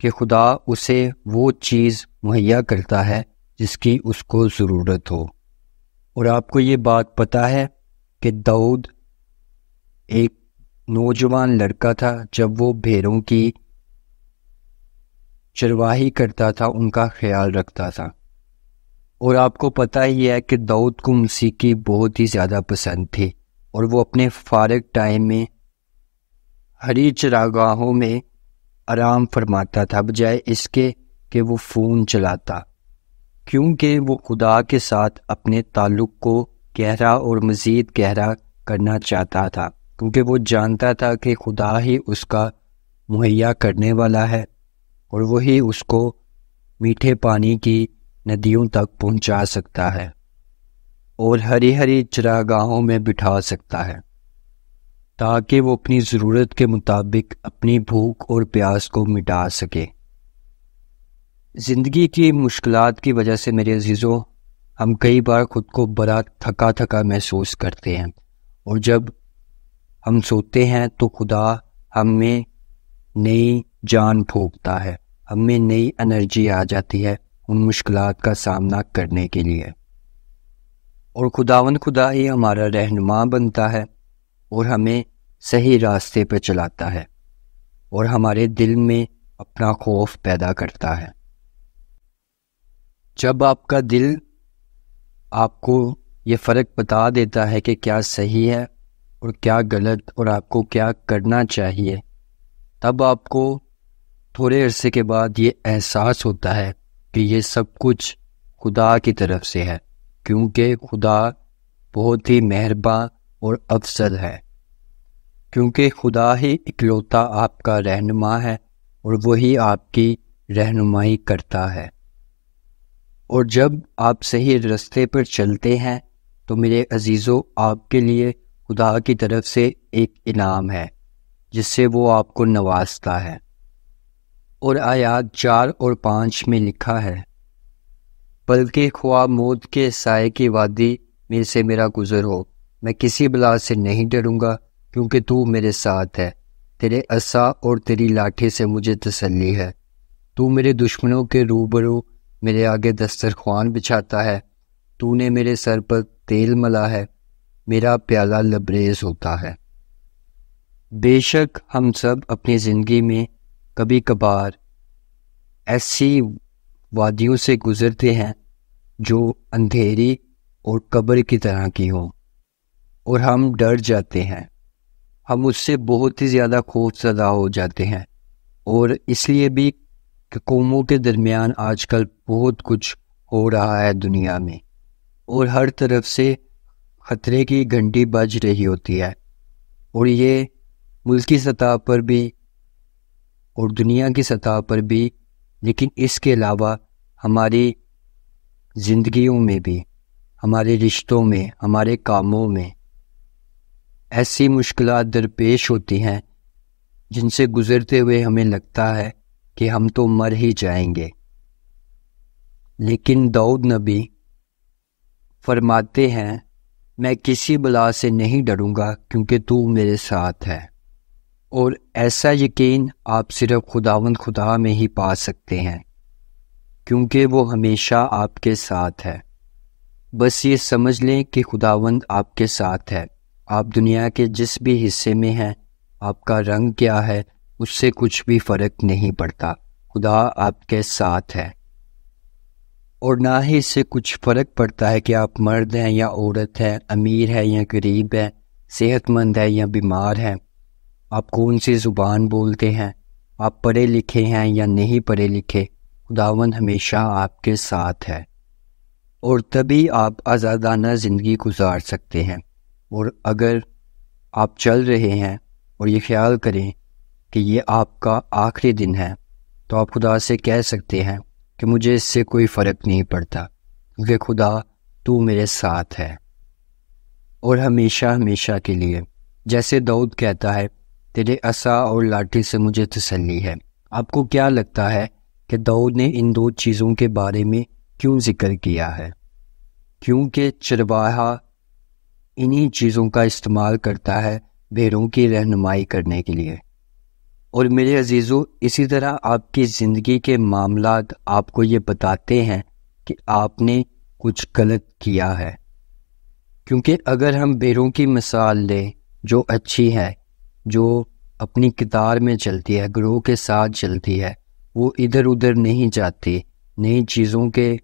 کہ خدا اسے وہ چیز مہیا کرتا ہے جس کی اس کو ضرورت ہو۔ اور آپ کو یہ بات پتہ ہے کہ داؤد ایک نوجوان لڑکا تھا جب وہ بھیڑوں کی چرواہی کرتا تھا، ان کا خیال رکھتا تھا۔ اور آپ کو پتہ ہی ہے کہ داؤد کو موسیقی بہت ہی زیادہ پسند تھی، اور وہ اپنے فارغ ٹائم میں ہری چراگاہوں میں آرام فرماتا تھا بجائے اس کے کہ وہ فون چلاتا، کیونکہ وہ خدا کے ساتھ اپنے تعلق کو گہرا اور مزید گہرا کرنا چاہتا تھا، کیونکہ وہ جانتا تھا کہ خدا ہی اس کا مہیا کرنے والا ہے اور وہی اس کو میٹھے پانی کی ندیوں تک پہنچا سکتا ہے اور ہری ہری چراگاہوں میں بٹھا سکتا ہے، تاکہ وہ اپنی ضرورت کے مطابق اپنی بھوک اور پیاس کو مٹا سکے۔ زندگی کی مشکلات کی وجہ سے میرے عزیزوں، ہم کئی بار خود کو بڑا تھکا تھکا محسوس کرتے ہیں، اور جب ہم سوتے ہیں تو خدا ہمیں نئی جان پھونکتا ہے، ہمیں نئی انرجی آ جاتی ہے ان مشکلات کا سامنا کرنے کے لیے، اور خدا ہی ہمارا رہنما بنتا ہے اور ہمیں صحیح راستے پہ چلاتا ہے اور ہمارے دل میں اپنا خوف پیدا کرتا ہے۔ جب آپ کا دل آپ کو یہ فرق بتا دیتا ہے کہ کیا صحیح ہے اور کیا غلط اور آپ کو کیا کرنا چاہیے، تب آپ کو تھوڑے عرصے کے بعد یہ احساس ہوتا ہے کہ یہ سب کچھ خدا کی طرف سے ہے، کیونکہ خدا بہت ہی مہربان اور افضل ہے، کیونکہ خدا ہی اکلوتا آپ کا رہنما ہے اور وہی آپ کی رہنمائی کرتا ہے۔ اور جب آپ صحیح راستے پر چلتے ہیں تو میرے عزیزوں، آپ کے لیے خدا کی طرف سے ایک انعام ہے جس سے وہ آپ کو نوازتا ہے، اور آیات 4 اور 5 میں لکھا ہے، بلکہ خواہ موت کے سائے کی وادی میں سے میرا گزر ہو، میں کسی بلا سے نہیں ڈروں گا، کیونکہ تو میرے ساتھ ہے، تیرے عصا اور تیری لاٹھی سے مجھے تسلی ہے، تو میرے دشمنوں کے روبرو میرے آگے دسترخوان بچھاتا ہے، تو نے میرے سر پر تیل ملا ہے، میرا پیالہ لبریز ہوتا ہے۔ بے شک ہم سب اپنی زندگی میں کبھی کبھار ایسی وادیوں سے گزرتے ہیں جو اندھیری اور قبر کی طرح کی ہوں، اور ہم ڈر جاتے ہیں، ہم اس سے بہت ہی زیادہ خوف زدہ ہو جاتے ہیں، اور اس لیے بھی کہ قوموں کے درمیان آج کل بہت کچھ ہو رہا ہے دنیا میں، اور ہر طرف سے خطرے کی گھنٹی بج رہی ہوتی ہے، اور یہ ملکی سطح پر بھی اور دنیا کی سطح پر بھی، لیکن اس کے علاوہ ہماری زندگیوں میں بھی، ہمارے رشتوں میں، ہمارے کاموں میں ایسی مشکلات درپیش ہوتی ہیں جن سے گزرتے ہوئے ہمیں لگتا ہے کہ ہم تو مر ہی جائیں گے، لیکن داؤد نبی فرماتے ہیں، میں کسی بلا سے نہیں ڈروں گا کیونکہ تو میرے ساتھ ہے، اور ایسا یقین آپ صرف خدا میں ہی پا سکتے ہیں، کیونکہ وہ ہمیشہ آپ کے ساتھ ہے۔ بس یہ سمجھ لیں کہ خداوند آپ کے ساتھ ہے، آپ دنیا کے جس بھی حصے میں ہیں، آپ کا رنگ کیا ہے، اس سے کچھ بھی فرق نہیں پڑتا، خدا آپ کے ساتھ ہے، اور نہ ہی اس سے کچھ فرق پڑتا ہے کہ آپ مرد ہیں یا عورت ہیں، امیر ہے یا غریب ہے، صحت مند ہے یا بیمار ہیں، آپ کون سی زبان بولتے ہیں، آپ پڑھے لکھے ہیں یا نہیں پڑھے لکھے، خداوند ہمیشہ آپ کے ساتھ ہے، اور تبھی آپ آزادانہ زندگی گزار سکتے ہیں۔ اور اگر آپ چل رہے ہیں اور یہ خیال کریں کہ یہ آپ کا آخری دن ہے، تو آپ خدا سے کہہ سکتے ہیں کہ مجھے اس سے کوئی فرق نہیں پڑتا، کیونکہ خدا تو میرے ساتھ ہے، اور ہمیشہ ہمیشہ کے لیے، جیسے داؤد کہتا ہے، تیرے عصا اور لاٹھی سے مجھے تسلی ہے۔ آپ کو کیا لگتا ہے کہ داؤد نے ان دو چیزوں کے بارے میں کیوں ذکر کیا ہے؟ کیونکہ چرواہا انہی چیزوں کا استعمال کرتا ہے بھیڑوں کی رہنمائی کرنے کے لیے۔ اور میرے عزیزو، اسی طرح آپ کی زندگی کے معاملات آپ کو یہ بتاتے ہیں کہ آپ نے کچھ غلط کیا ہے، کیونکہ اگر ہم بھیڑوں کی مثال لیں جو اچھی ہے، جو اپنی قطار میں چلتی ہے، گروہ کے ساتھ چلتی ہے، وہ ادھر ادھر نہیں جاتی، نئی چیزوں کے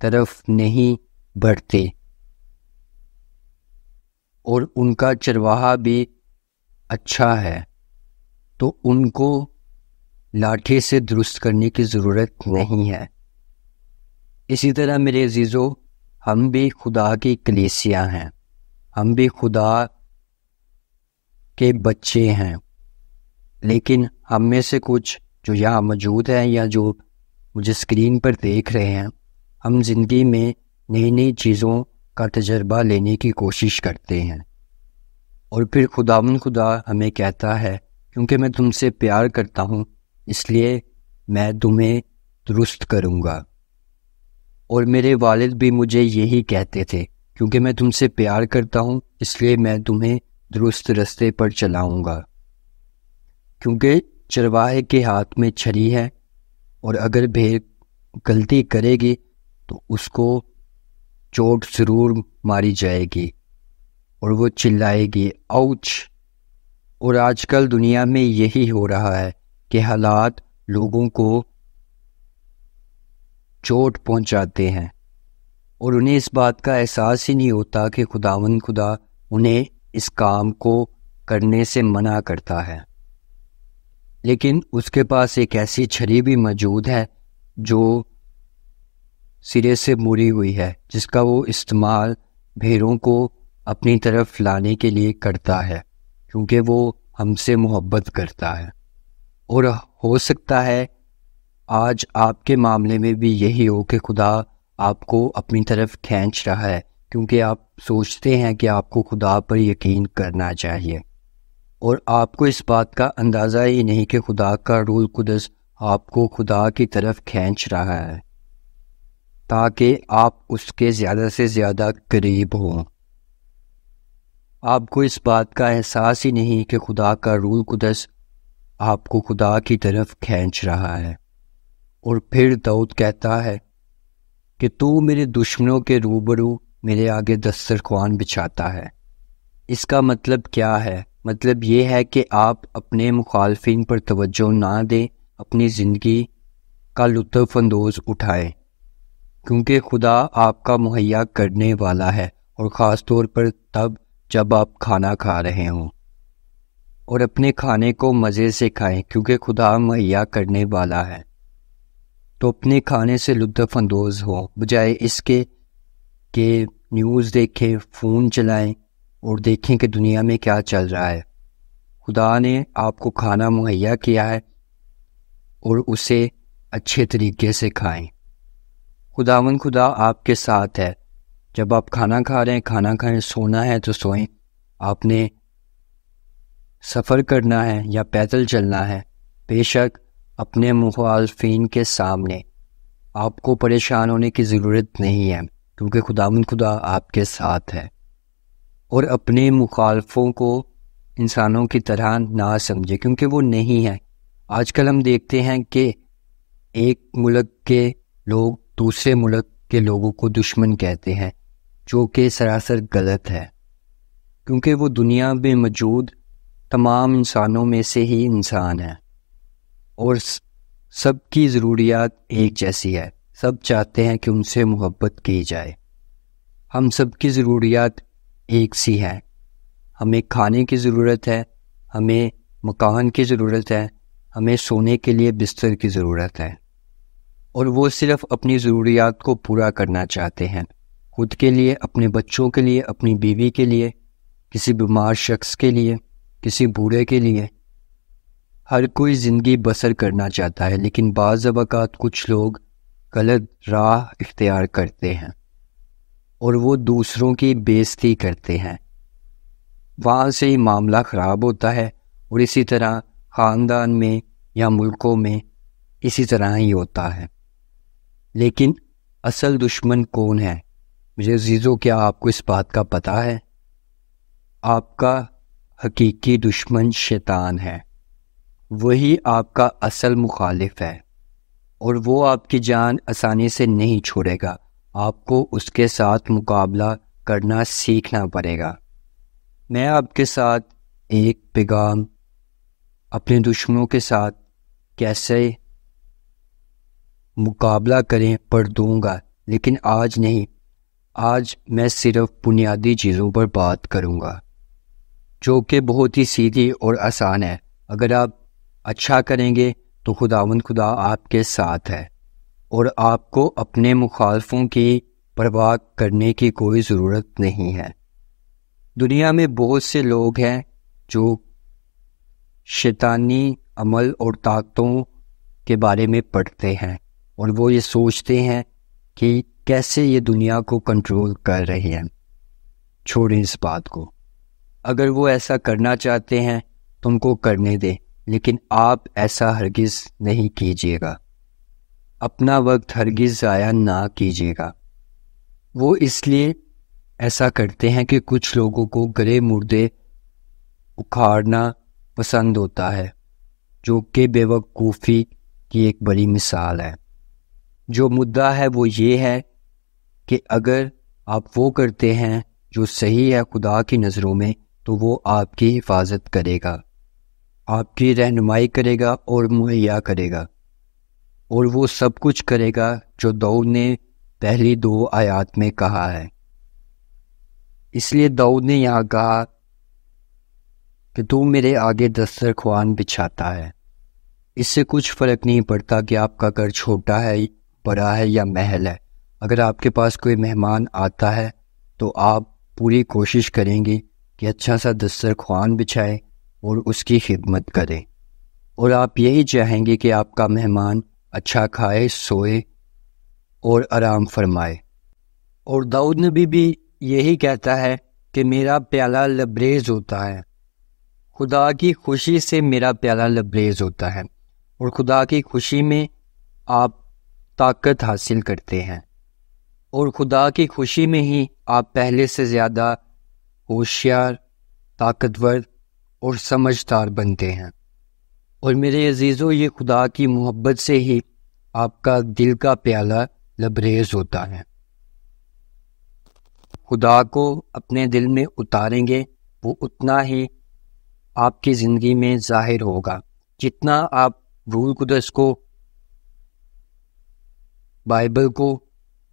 طرف نہیں بڑھتے، اور ان کا چرواہا بھی اچھا ہے، تو ان کو لاٹھی سے درست کرنے کی ضرورت نہیں ہے۔ اسی طرح میرے عزیزو، ہم بھی خدا کی کلیسیا ہیں، ہم بھی خدا کے بچے ہیں، لیکن ہم میں سے کچھ جو یہاں موجود ہیں یا جو مجھے اسکرین پر دیکھ رہے ہیں، ہم زندگی میں نئی نئی چیزوں کا تجربہ لینے کی کوشش کرتے ہیں، اور پھر خدا ہمیں کہتا ہے کیونکہ میں تم سے پیار کرتا ہوں اس لیے میں تمہیں درست کروں گا۔ اور میرے والد بھی مجھے یہی کہتے تھے، کیونکہ میں تم سے پیار کرتا ہوں اس لیے میں تمہیں درست رستے پر چلاؤں گا، کیونکہ چرواہے کے ہاتھ میں چھری ہے، اور اگر بھیڑ غلطی کرے گی تو اس کو چوٹ ضرور ماری جائے گی، اور وہ چلائے گی آؤچ۔ اور آج کل دنیا میں یہی ہو رہا ہے کہ حالات لوگوں کو چوٹ پہنچاتے ہیں، اور انہیں اس بات کا احساس ہی نہیں ہوتا کہ خدا انہیں اس کام کو کرنے سے منع کرتا ہے، لیکن اس کے پاس ایک ایسی چھری بھی موجود ہے جو سرے سے مڑی ہوئی ہے، جس کا وہ استعمال بھیڑوں کو اپنی طرف لانے کے لیے کرتا ہے، کیونکہ وہ ہم سے محبت کرتا ہے۔ اور ہو سکتا ہے آج آپ کے معاملے میں بھی یہی ہو کہ خدا آپ کو اپنی طرف کھینچ رہا ہے، کیونکہ آپ سوچتے ہیں کہ آپ کو خدا پر یقین کرنا چاہیے، اور آپ کو اس بات کا اندازہ ہی نہیں کہ خدا کا روح القدس آپ کو خدا کی طرف کھینچ رہا ہے تاکہ آپ اس کے زیادہ سے زیادہ قریب ہوں۔ آپ کو اس بات کا احساس ہی نہیں کہ خدا کا روح القدس آپ کو خدا کی طرف کھینچ رہا ہے۔ اور پھر داؤد کہتا ہے کہ تو میرے دشمنوں کے روبرو میرے آگے دسترخوان بچھاتا ہے۔ اس کا مطلب کیا ہے؟ مطلب یہ ہے کہ آپ اپنے مخالفین پر توجہ نہ دیں، اپنی زندگی کا لطف اندوز اٹھائیں، کیونکہ خدا آپ کا مہیا کرنے والا ہے، اور خاص طور پر تب جب آپ کھانا کھا رہے ہوں، اور اپنے کھانے کو مزے سے کھائیں کیونکہ خدا مہیا کرنے والا ہے۔ تو اپنے کھانے سے لطف اندوز ہوں، بجائے اس کے کہ نیوز دیکھیں، فون چلائیں اور دیکھیں کہ دنیا میں کیا چل رہا ہے۔ خدا نے آپ کو کھانا مہیا کیا ہے اور اسے اچھے طریقے سے کھائیں۔ خدا آپ کے ساتھ ہے، جب آپ کھانا کھا رہے ہیں کھانا کھائیں، سونا ہے تو سوئیں، آپ نے سفر کرنا ہے یا پیدل چلنا ہے، بے شک اپنے مخالفین کے سامنے آپ کو پریشان ہونے کی ضرورت نہیں ہے، کیونکہ خدا آپ کے ساتھ ہے۔ اور اپنے مخالفوں کو انسانوں کی طرح نہ سمجھے، کیونکہ وہ نہیں ہے۔ آج کل ہم دیکھتے ہیں کہ ایک ملک کے لوگ دوسرے ملک کے لوگوں کو دشمن کہتے ہیں، جو کہ سراسر غلط ہے، کیونکہ وہ دنیا میں موجود تمام انسانوں میں سے ہی انسان ہے، اور سب کی ضروریات ایک جیسی ہے، سب چاہتے ہیں کہ ان سے محبت کی جائے۔ ہم سب کی ضروریات ایک سی ہے، ہمیں کھانے کی ضرورت ہے، ہمیں مکان کی ضرورت ہے، ہمیں سونے کے لیے بستر کی ضرورت ہے، اور وہ صرف اپنی ضروریات کو پورا کرنا چاہتے ہیں، خود کے لیے، اپنے بچوں کے لیے، اپنی بیوی کے لیے، کسی بیمار شخص کے لیے، کسی بوڑھے کے لیے۔ ہر کوئی زندگی بسر کرنا چاہتا ہے، لیکن بعض اوقات کچھ لوگ غلط راہ اختیار کرتے ہیں اور وہ دوسروں کی بے عزتی کرتے ہیں، وہاں سے ہی معاملہ خراب ہوتا ہے، اور اسی طرح خاندان میں یا ملکوں میں اسی طرح ہی ہوتا ہے۔ لیکن اصل دشمن کون ہے؟ مجھے عزیزو، کیا آپ کو اس بات کا پتہ ہے؟ آپ کا حقیقی دشمن شیطان ہے، وہی آپ کا اصل مخالف ہے، اور وہ آپ کی جان آسانی سے نہیں چھوڑے گا۔ آپ کو اس کے ساتھ مقابلہ کرنا سیکھنا پڑے گا۔ میں آپ کے ساتھ ایک پیغام اپنے دشمنوں کے ساتھ کیسے مقابلہ کریں پر دوں گا، لیکن آج نہیں۔ آج میں صرف بنیادی چیزوں پر بات کروں گا جو کہ بہت ہی سیدھی اور آسان ہے۔ اگر آپ اچھا کریں گے تو خدا آپ کے ساتھ ہے، اور آپ کو اپنے مخالفوں کی پرواہ کرنے کی کوئی ضرورت نہیں ہے۔ دنیا میں بہت سے لوگ ہیں جو شیطانی عمل اور طاقتوں کے بارے میں پڑھتے ہیں، اور وہ یہ سوچتے ہیں کہ کیسے یہ دنیا کو کنٹرول کر رہے ہیں۔ چھوڑیں اس بات کو۔ اگر وہ ایسا کرنا چاہتے ہیں تم کو کرنے دیں، لیکن آپ ایسا ہرگز نہیں کیجیے گا۔ اپنا وقت ہرگز ضائع نہ کیجیے گا۔ وہ اس لیے ایسا کرتے ہیں کہ کچھ لوگوں کو گلے مردے اکھاڑنا پسند ہوتا ہے، جو کہ بے وقوفی کی ایک بڑی مثال ہے۔ جو مدعا ہے وہ یہ ہے کہ اگر آپ وہ کرتے ہیں جو صحیح ہے خدا کی نظروں میں، تو وہ آپ کی حفاظت کرے گا، آپ کی رہنمائی کرے گا اور مہیا کرے گا، اور وہ سب کچھ کرے گا جو داؤد نے پہلی 2 آیات میں کہا ہے۔ اس لیے داؤد نے یہاں کہا کہ تو میرے آگے دسترخوان بچھاتا ہے۔ اس سے کچھ فرق نہیں پڑتا کہ آپ کا گھر چھوٹا ہے، بڑا ہے یا محل ہے۔ اگر آپ کے پاس کوئی مہمان آتا ہے تو آپ پوری کوشش کریں گے کہ اچھا سا دسترخوان بچھائیں اور اس کی خدمت کریں، اور آپ یہی چاہیں گے کہ آپ کا مہمان اچھا کھائے، سوئے اور آرام فرمائے۔ اور داؤد نبی بھی یہی کہتا ہے کہ میرا پیالہ لبریز ہوتا ہے، خدا کی خوشی سے میرا پیالہ لبریز ہوتا ہے، اور خدا کی خوشی میں آپ طاقت حاصل کرتے ہیں، اور خدا کی خوشی میں ہی آپ پہلے سے زیادہ ہوشیار، طاقتور اور سمجھدار بنتے ہیں۔ اور میرے عزیزو، یہ خدا کی محبت سے ہی آپ کا دل کا پیالہ لبریز ہوتا ہے۔ خدا کو اپنے دل میں اتاریں گے، وہ اتنا ہی آپ کی زندگی میں ظاہر ہوگا۔ جتنا آپ روح القدس کو، بائبل کو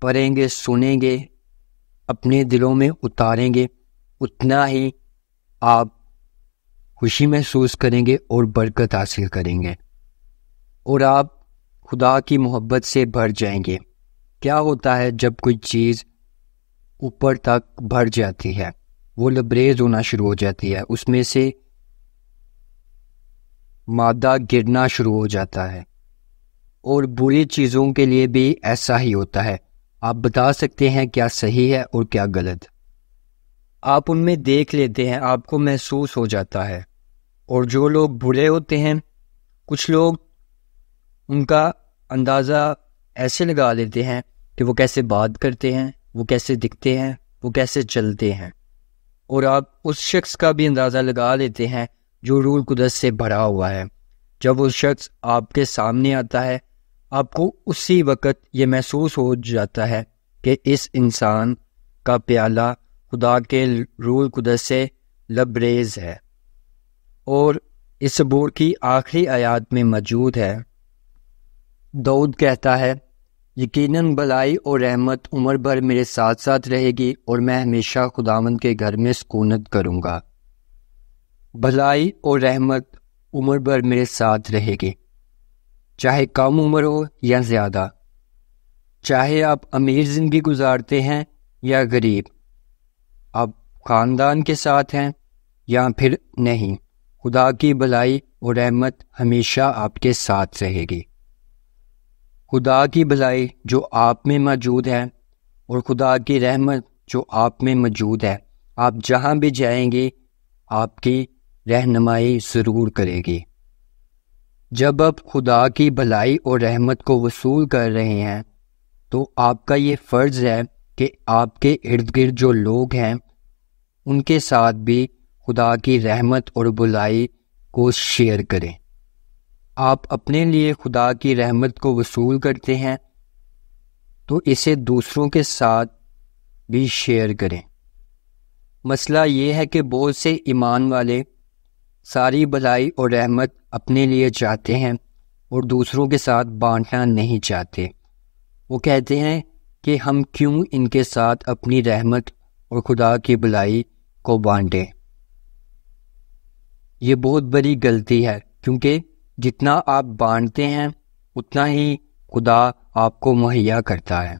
پڑھیں گے، سنیں گے، اپنے دلوں میں اتاریں گے، اتنا ہی آپ خوشی محسوس کریں گے اور برکت حاصل کریں گے، اور آپ خدا کی محبت سے بھر جائیں گے۔ کیا ہوتا ہے جب کوئی چیز اوپر تک بھر جاتی ہے؟ وہ لبریز ہونا شروع ہو جاتی ہے، اس میں سے مادہ گرنا شروع ہو جاتا ہے، اور بری چیزوں کے لیے بھی ایسا ہی ہوتا ہے۔ آپ بتا سکتے ہیں کیا صحیح ہے اور کیا غلط۔ آپ ان میں دیکھ لیتے ہیں، آپ کو محسوس ہو جاتا ہے۔ اور جو لوگ برے ہوتے ہیں، کچھ لوگ ان کا اندازہ ایسے لگا لیتے ہیں کہ وہ کیسے بات کرتے ہیں، وہ کیسے دکھتے ہیں، وہ کیسے چلتے ہیں، اور آپ اس شخص کا بھی اندازہ لگا لیتے ہیں جو روح القدس سے بھرا ہوا ہے۔ جب وہ شخص آپ کے سامنے آتا ہے، آپ کو اسی وقت یہ محسوس ہو جاتا ہے کہ اس انسان کا پیالہ خدا کے روح القدس سے لبریز ہے۔ اور اس زبور کی آخری آیات میں موجود ہے، داؤد کہتا ہے، یقیناً بھلائی اور رحمت عمر بھر میرے ساتھ ساتھ رہے گی، اور میں ہمیشہ خداوند کے گھر میں سکونت کروں گا۔ بھلائی اور رحمت عمر بھر میرے ساتھ رہے گی، چاہے کم عمر ہو یا زیادہ، چاہے آپ امیر زندگی گزارتے ہیں یا غریب، آپ خاندان کے ساتھ ہیں یا پھر نہیں، خدا کی بھلائی اور رحمت ہمیشہ آپ کے ساتھ رہے گی۔ خدا کی بھلائی جو آپ میں موجود ہے اور خدا کی رحمت جو آپ میں موجود ہے، آپ جہاں بھی جائیں گے آپ کی رہنمائی ضرور کرے گی۔ جب آپ خدا کی بھلائی اور رحمت کو وصول کر رہے ہیں تو آپ کا یہ فرض ہے کہ آپ کے ارد گرد جو لوگ ہیں ان کے ساتھ بھی خدا کی رحمت اور بھلائی کو شیئر کریں۔ آپ اپنے لیے خدا کی رحمت کو وصول کرتے ہیں تو اسے دوسروں کے ساتھ بھی شیئر کریں۔ مسئلہ یہ ہے کہ بہت سے ایمان والے ساری بھلائی اور رحمت اپنے لیے چاہتے ہیں اور دوسروں کے ساتھ بانٹنا نہیں چاہتے۔ وہ کہتے ہیں کہ ہم کیوں ان کے ساتھ اپنی رحمت اور خدا کی بھلائی کو بانٹیں۔ یہ بہت بڑی غلطی ہے، کیونکہ جتنا آپ بانٹتے ہیں اتنا ہی خدا آپ کو مہیا کرتا ہے۔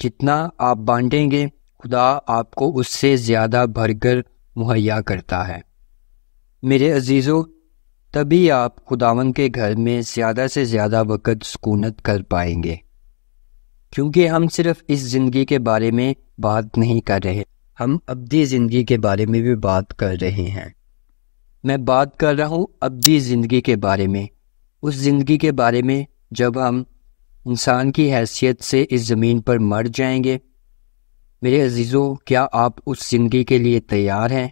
جتنا آپ بانٹیں گے خدا آپ کو اس سے زیادہ بھر کر مہیا کرتا ہے۔ میرے عزیزو، تبھی آپ خداوند کے گھر میں زیادہ سے زیادہ وقت سکونت کر پائیں گے، کیونکہ ہم صرف اس زندگی کے بارے میں بات نہیں کر رہے، ہم ابدی زندگی کے بارے میں بھی بات کر رہے ہیں۔ میں بات کر رہا ہوں ابدی زندگی کے بارے میں، اس زندگی کے بارے میں جب ہم انسان کی حیثیت سے اس زمین پر مر جائیں گے۔ میرے عزیزو، کیا آپ اس زندگی کے لیے تیار ہیں؟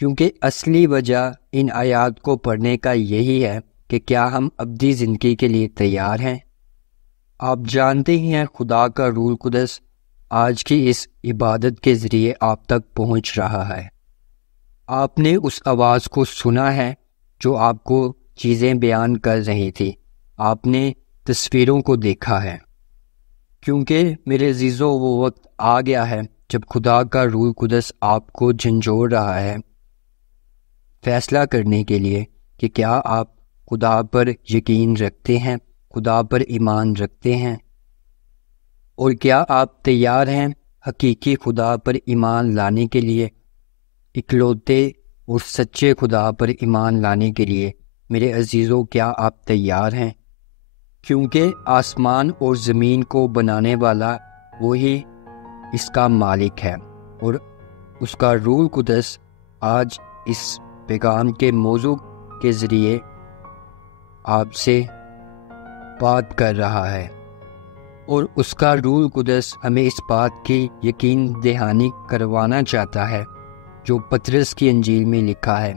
کیونکہ اصلی وجہ ان آیات کو پڑھنے کا یہی ہے کہ کیا ہم ابدی زندگی کے لیے تیار ہیں؟ آپ جانتے ہی ہیں خدا کا روح القدس آج کی اس عبادت کے ذریعے آپ تک پہنچ رہا ہے۔ آپ نے اس آواز کو سنا ہے جو آپ کو چیزیں بیان کر رہی تھی، آپ نے تصویروں کو دیکھا ہے، کیونکہ میرے عزیزو وہ وقت آ گیا ہے جب خدا کا روح القدس آپ کو جھنجھوڑ رہا ہے فیصلہ کرنے کے لیے کہ کیا آپ خدا پر یقین رکھتے ہیں، خدا پر ایمان رکھتے ہیں، اور کیا آپ تیار ہیں حقیقی خدا پر ایمان لانے کے لیے، اکلوتے اور سچے خدا پر ایمان لانے کے لیے۔ میرے عزیزو، کیا آپ تیار ہیں؟ کیونکہ آسمان اور زمین کو بنانے والا وہی اس کا مالک ہے، اور اس کا روح القدس آج اس پیغام کے موضوع کے ذریعے آپ سے بات کر رہا ہے، اور اس کا روح القدس ہمیں اس بات کی یقین دہانی کروانا چاہتا ہے جو پطرس کی انجیل میں لکھا ہے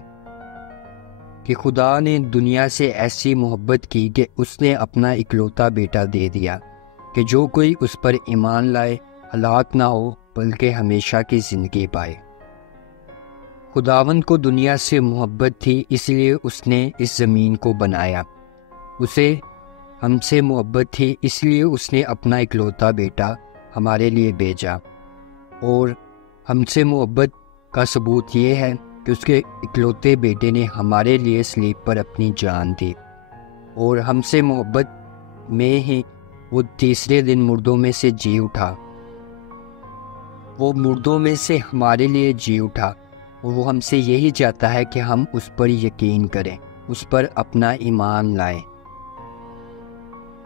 کہ خدا نے دنیا سے ایسی محبت کی کہ اس نے اپنا اکلوتا بیٹا دے دیا کہ جو کوئی اس پر ایمان لائے ہلاک نہ ہو بلکہ ہمیشہ کی زندگی پائے۔ خداوند کو دنیا سے محبت تھی، اس لیے اس نے اس زمین کو بنایا۔ اسے ہم سے محبت تھی، اس لیے اس نے اپنا اکلوتا بیٹا ہمارے لیے بھیجا، اور ہم سے محبت کا ثبوت یہ ہے کہ اس کے اکلوتے بیٹے نے ہمارے لیے صلیب پر اپنی جان دی، اور ہم سے محبت میں ہی وہ تیسرے دن مردوں میں سے جی اٹھا۔ وہ مردوں میں سے ہمارے لیے جی اٹھا، اور وہ ہم سے یہی چاہتا ہے کہ ہم اس پر یقین کریں، اس پر اپنا ایمان لائیں۔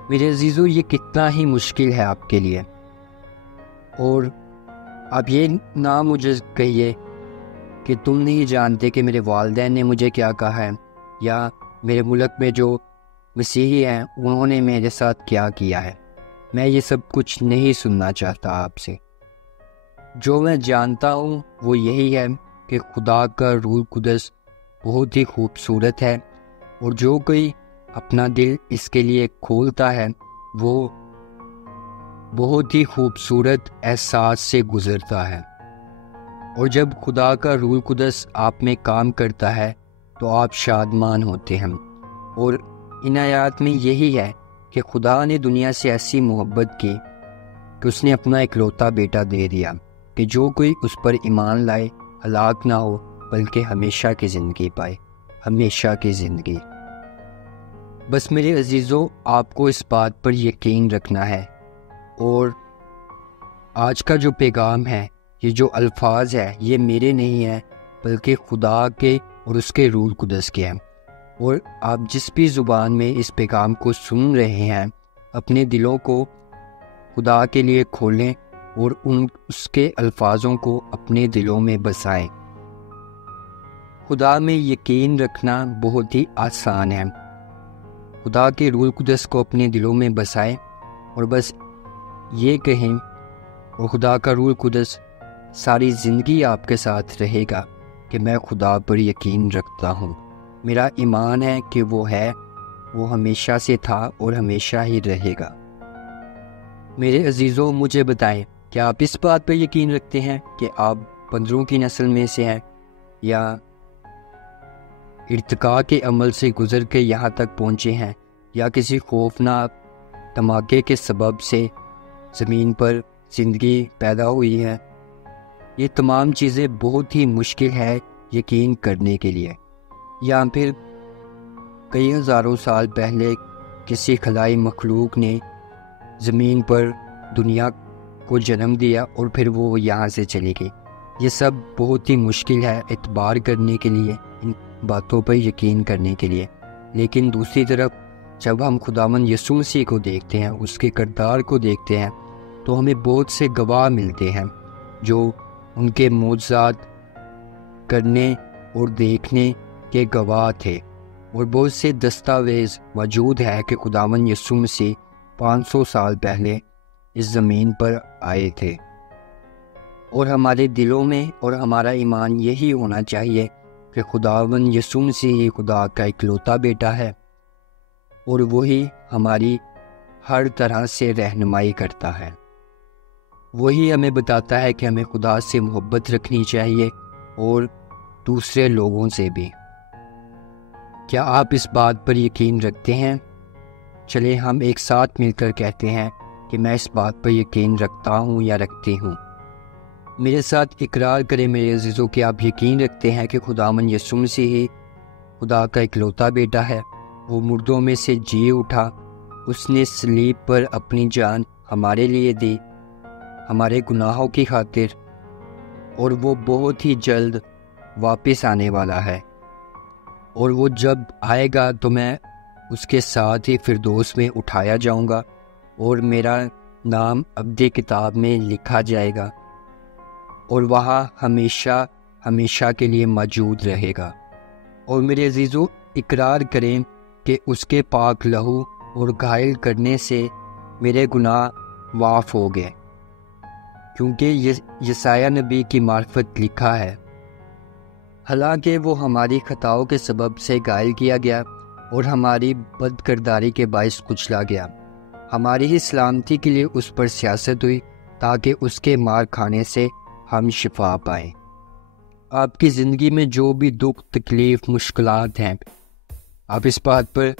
میرے عزیزو، یہ کتنا ہی مشکل ہے آپ کے لیے، اور آپ یہ نہ مجھے کہیے کہ تم نہیں جانتے کہ میرے والدین نے مجھے کیا کہا ہے، یا میرے ملک میں جو مسیحی ہیں انہوں نے میرے ساتھ کیا کیا ہے۔ میں یہ سب کچھ نہیں سننا چاہتا آپ سے۔ جو میں جانتا ہوں وہ یہی ہے کہ خدا کا روح القدس بہت ہی خوبصورت ہے، اور جو کوئی اپنا دل اس کے لیے کھولتا ہے وہ بہت ہی خوبصورت احساس سے گزرتا ہے، اور جب خدا کا روح القدس آپ میں کام کرتا ہے تو آپ شادمان ہوتے ہیں۔ اور ان آیات میں یہی ہے کہ خدا نے دنیا سے ایسی محبت کی کہ اس نے اپنا اکلوتا بیٹا دے دیا کہ جو کوئی اس پر ایمان لائے ہلاک نہ ہو بلکہ ہمیشہ کی زندگی پائے، ہمیشہ کی زندگی۔ بس میرے عزیزو، آپ کو اس بات پر یقین رکھنا ہے، اور آج کا جو پیغام ہے، یہ جو الفاظ ہے، یہ میرے نہیں ہیں بلکہ خدا کے اور اس کے روح القدس کے ہیں۔ اور آپ جس بھی زبان میں اس پیغام کو سن رہے ہیں، اپنے دلوں کو خدا کے لیے کھولیں اور اس کے الفاظوں کو اپنے دلوں میں بسائیں۔ خدا میں یقین رکھنا بہت ہی آسان ہے۔ خدا کے روح القدس کو اپنے دلوں میں بسائیں اور بس یہ کہیں، اور خدا کا روح القدس ساری زندگی آپ کے ساتھ رہے گا، کہ میں خدا پر یقین رکھتا ہوں۔ میرا ایمان ہے کہ وہ ہے، وہ ہمیشہ سے تھا اور ہمیشہ ہی رہے گا۔ میرے عزیزوں، مجھے بتائیں، کیا آپ اس بات پر یقین رکھتے ہیں کہ آپ بندروں کی نسل میں سے ہیں، یا ارتقاء کے عمل سے گزر کے یہاں تک پہنچے ہیں، یا کسی خوفناک دھماکے کے سبب سے زمین پر زندگی پیدا ہوئی ہے؟ یہ تمام چیزیں بہت ہی مشکل ہے یقین کرنے کے لیے۔ یا پھر کئی ہزاروں سال پہلے کسی خلائی مخلوق نے زمین پر دنیا کو جنم دیا اور پھر وہ یہاں سے چلی گئی۔ یہ سب بہت ہی مشکل ہے اعتبار کرنے کے لیے، ان باتوں پر یقین کرنے کے لیے۔ لیکن دوسری طرف جب ہم خداوند یسوع مسیح کو دیکھتے ہیں، اس کے کردار کو دیکھتے ہیں، تو ہمیں بہت سے گواہ ملتے ہیں جو ان کے معجزات کرنے اور دیکھنے کے گواہ تھے، اور بہت سے دستاویز موجود ہے کہ خداوند یسوع مسیح 500 سال پہلے اس زمین پر آئے تھے۔ اور ہمارے دلوں میں اور ہمارا ایمان یہی ہونا چاہیے کہ خداوند یسوع مسیح ہی خدا کا اکلوتا بیٹا ہے، اور وہی ہماری ہر طرح سے رہنمائی کرتا ہے۔ وہی ہمیں بتاتا ہے کہ ہمیں خدا سے محبت رکھنی چاہیے اور دوسرے لوگوں سے بھی۔ کیا آپ اس بات پر یقین رکھتے ہیں؟ چلیں ہم ایک ساتھ مل کر کہتے ہیں کہ میں اس بات پر یقین رکھتا ہوں یا رکھتی ہوں۔ میرے ساتھ اقرار کریں میرے عزیزوں کہ آپ یقین رکھتے ہیں کہ خداوند یسوع مسیح ہی خدا کا اکلوتا بیٹا ہے۔ وہ مردوں میں سے جی اٹھا، اس نے صلیب پر اپنی جان ہمارے لیے دی، ہمارے گناہوں کی خاطر، اور وہ بہت ہی جلد واپس آنے والا ہے، اور وہ جب آئے گا تو میں اس کے ساتھ ہی فردوس میں اٹھایا جاؤں گا، اور میرا نام ابدی کتاب میں لکھا جائے گا، اور وہاں ہمیشہ ہمیشہ کے لیے موجود رہے گا۔ اور میرے عزیزو، اقرار کریں کہ اس کے پاک لہو اور گھائل کرنے سے میرے گناہ معاف ہو گئے، کیونکہ یسایہ نبی کی معرفت لکھا ہے، حالانکہ وہ ہماری خطاؤں کے سبب سے گھائل کیا گیا اور ہماری بد کرداری کے باعث کچلا گیا، ہماری ہی سلامتی کے لیے اس پر سیاست ہوئی تاکہ اس کے مار کھانے سے ہم شفا پائیں۔ آپ کی زندگی میں جو بھی دکھ، تکلیف، مشکلات ہیں، آپ اس بات پر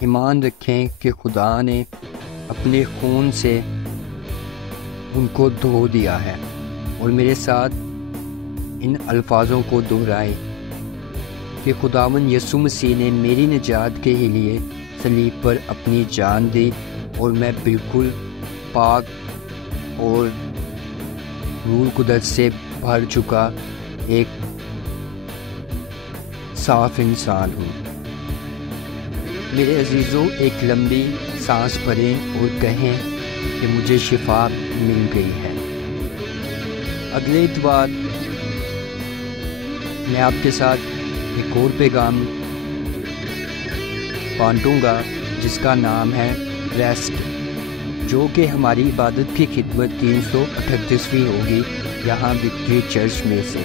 ایمان رکھیں کہ خدا نے اپنے خون سے ان کو دھو دیا ہے، اور میرے ساتھ ان الفاظوں کو دہرائیں کہ خداوند یسوع مسیح نے میری نجات کے ہی لیے صلیب پر اپنی جان دی، اور میں بالکل پاک اور روح القدس سے بھر چکا ایک صاف انسان ہوں۔ میرے عزیزوں، ایک لمبی سانس بھریں اور کہیں کہ مجھے شفا مل گئی ہے۔ اگلے اتوار میں آپ کے ساتھ ایک اور پیغام بانٹوں گا جس کا نام ہے ریسٹ، جو کہ ہماری عبادت کی خدمت 338ویں ہوگی یہاں وکٹری چرچ میں سے۔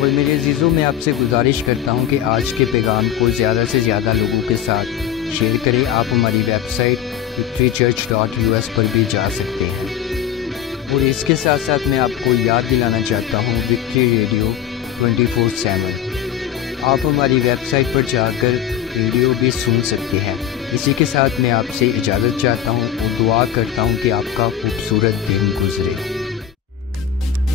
اور میرے عزیزوں، میں آپ سے گزارش کرتا ہوں کہ آج کے پیغام کو زیادہ سے زیادہ لوگوں کے ساتھ شیئر کریں۔ آپ ہماری ویب سائٹ victorychurch.us پر بھی جا سکتے ہیں، اور اس کے ساتھ ساتھ میں آپ کو یاد دلانا چاہتا ہوں وکٹری ریڈیو 24/7 آپ ہماری ویب سائٹ پر جا کر ریڈیو بھی سن سکتے ہیں۔ اسی کے ساتھ میں آپ سے اجازت چاہتا ہوں اور دعا کرتا ہوں کہ آپ کا خوبصورت دن گزرے۔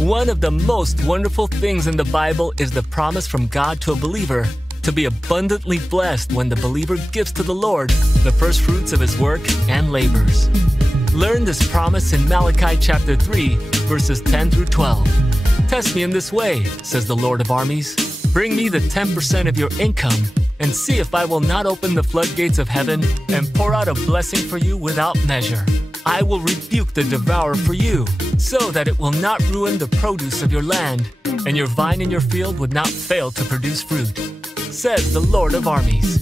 One of the most wonderful things in the Bible is the promise from God to a believer to be abundantly blessed when the believer gives to the Lord the first fruits of his work and labors. Learn this promise in Malachi chapter 3, verses 10 through 12. Test me in this way, says the Lord of armies. Bring me the 10% of your income, and see if I will not open the floodgates of heaven and pour out a blessing for you without measure. I will rebuke the devourer for you, so that it will not ruin the produce of your land, and your vine in your field would not fail to produce fruit, says the Lord of armies.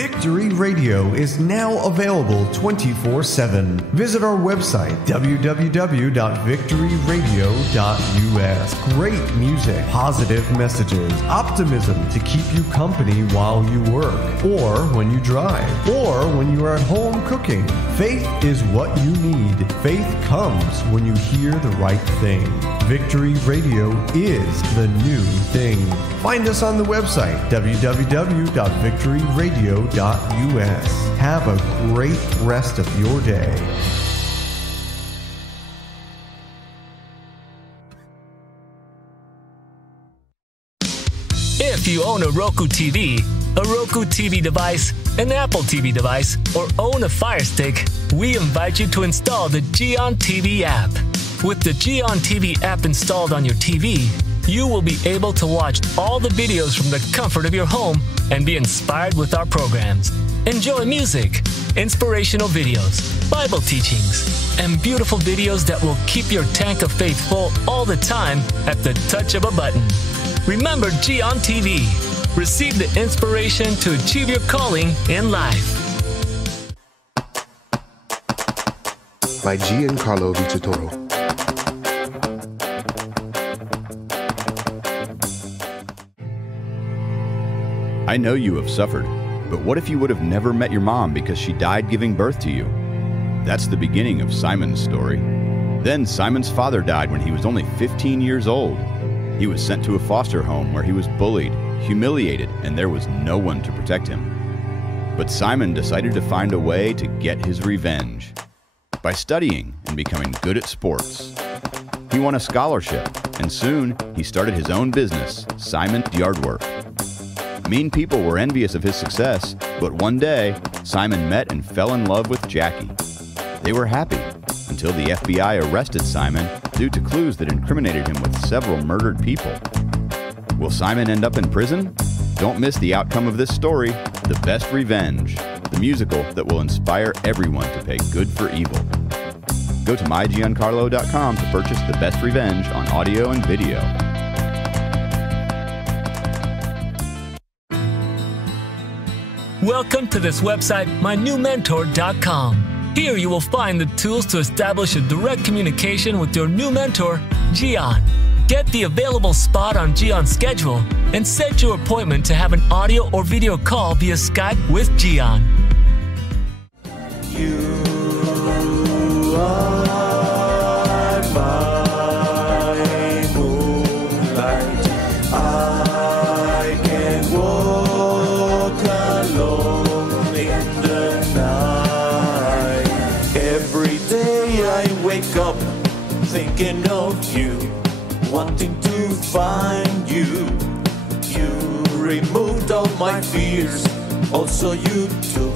Victory Radio is now available 24/7. Visit our website, www.victoryradio.us. Great music, positive messages, optimism to keep you company while you work, or when you drive, or when you are at home cooking. Faith is what you need. Faith comes when you hear the right thing. Victory Radio is the new thing. Find us on the website, www.victoryradio.us. Have a great rest of your day. If you own a Roku TV, a Roku TV device, an Apple TV device, or own a Fire Stick, we invite you to install the Gion TV app. With the Gion TV app installed on your TV, you will be able to watch all the videos from the comfort of your home and be inspired with our programs. Enjoy music, inspirational videos, Bible teachings, and beautiful videos that will keep your tank of faith full all the time at the touch of a button. Remember Gion TV. Receive the inspiration to achieve your calling in life. By Giancarlo Vittotoro. I know you have suffered, but what if you would have never met your mom because she died giving birth to you? That's the beginning of Simon's story. Then Simon's father died when he was only 15 years old. He was sent to a foster home where he was bullied, humiliated, and there was no one to protect him. But Simon decided to find a way to get his revenge by studying and becoming good at sports. He won a scholarship, and soon he started his own business, Simon Yardwork. Mean people were envious of his success, but one day, Simon met and fell in love with Jackie. They were happy until the FBI arrested Simon due to clues that incriminated him with several murdered people. Will Simon end up in prison? Don't miss the outcome of this story, The Best Revenge, the musical that will inspire everyone to pay good for evil. Go to mygiancarlo.com to purchase The Best Revenge on audio and video. Welcome to this website, mynewmentor.com. Here you will find the tools to establish a direct communication with your new mentor, Gion. Get the available spot on Gion's schedule and set your appointment to have an audio or video call via Skype with Gion. You are my moonlight. I can walk alone in the night. Every day I wake up thinking of you, wanting to find you. You removed all my fears, also you took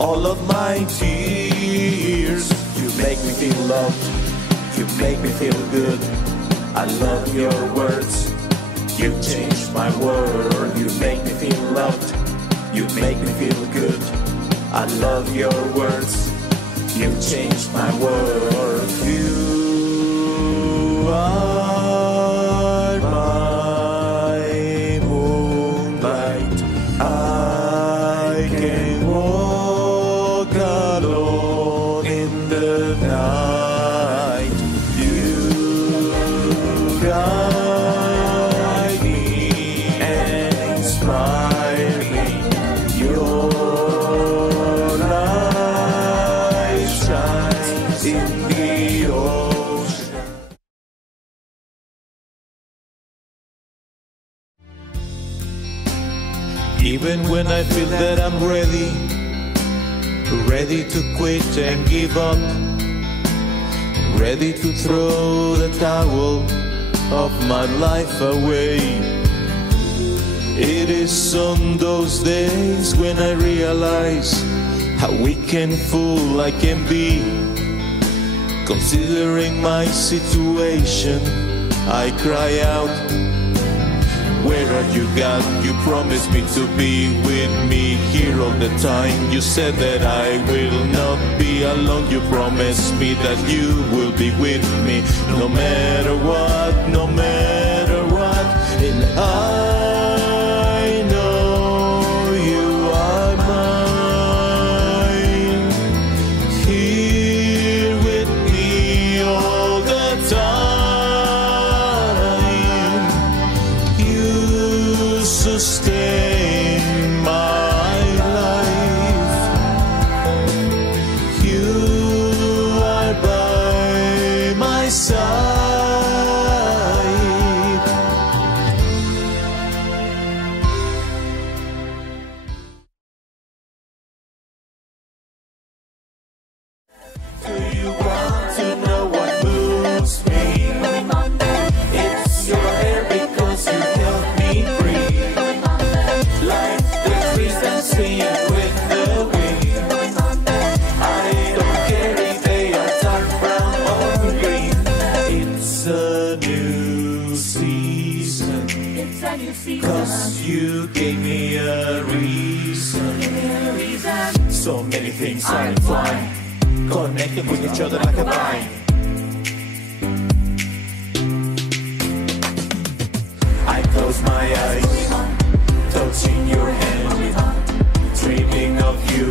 all of my tears. You make me feel loved, you make me feel good. I love your words, you changed my world. You make me feel loved, you make me feel good. I love your words, you changed my world. You are my moonlight. I can walk alone in the night. You guide me and inspire me. Your light shines in the ocean. Even when I feel that I'm ready to quit and give up, ready to throw the towel of my life away. It is on those days when I realize how weak and fool I can be. Considering my situation, I cry out, where are you, God? You promised me to be with me here all the time. You said that I will not be alone. You promised me that you will be with me no matter what, no matter what. And I know you are my to know what moves me. It's your hair because you help me breathe. Like the trees that sing with the wind. I don't care if they are dark brown or green. It's a new season. 'Cause you gave me a reason. So many things are entwined, connecting with each other like a vine. I close my eyes, touching your hand, dreaming of you.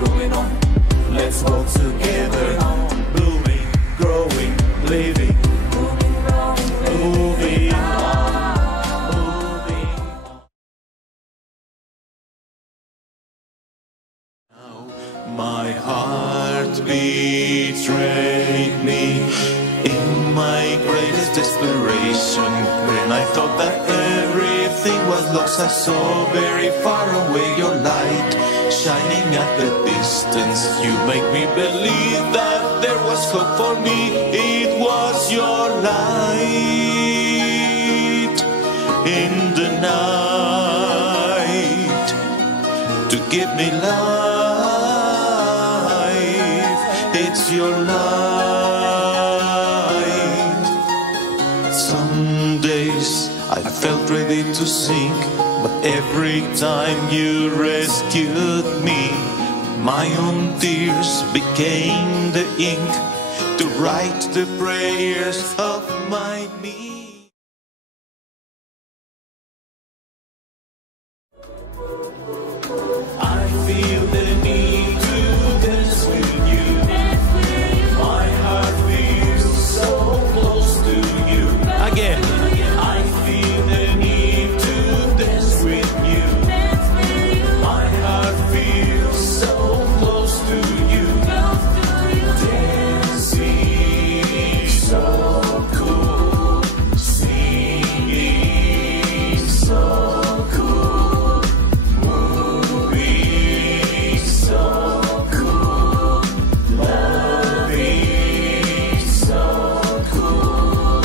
Let's walk together, blooming, growing, living, moving on. My heart betrayed me in my greatest desperation. When I thought that everything was lost, I saw very far away your light shining at the distance. You make me believe that there was hope for me. It was your light in the night to give me life. It's your light. Some days I felt ready to sink, but every time you rescued me, my own tears became the ink to write the prayers of my need. I feel the need to dance with you. My heart feels so close to you. Again, I feel the need to dance with you. My heart feels so close to you. Dancing so cool, singing so cool, moving so cool, loving so cool.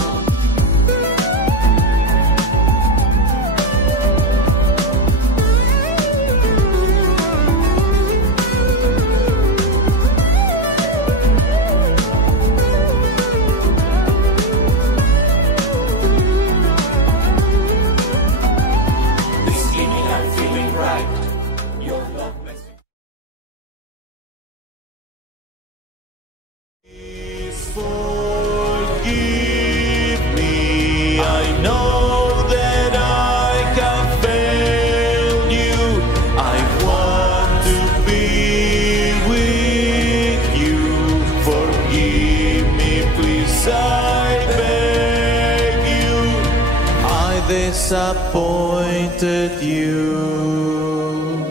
This evening I'm feeling right. Your love makes me. Forgive me. I know that I can fail you. I want to be with you. Forgive me, please, I beg you. I disappointed you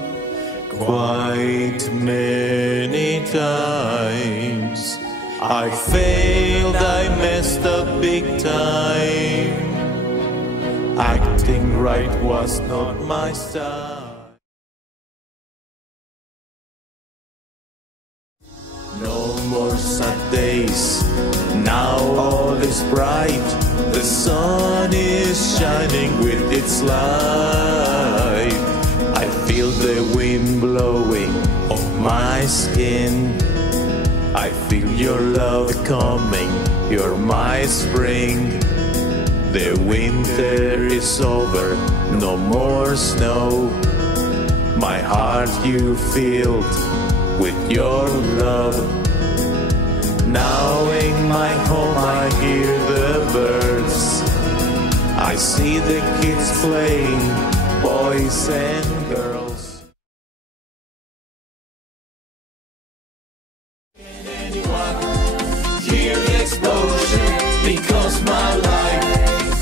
quite many times. I failed, I messed up big time. Acting right was not my style. No more sad days, now all is bright. The sun is shining with its light. I feel the wind blowing on my skin. I feel your love coming, you're my spring. The winter is over, no more snow. My heart you filled with your love. Now in my home I hear the birds. I see the kids playing, boys and girls. Hear the explosion, because my life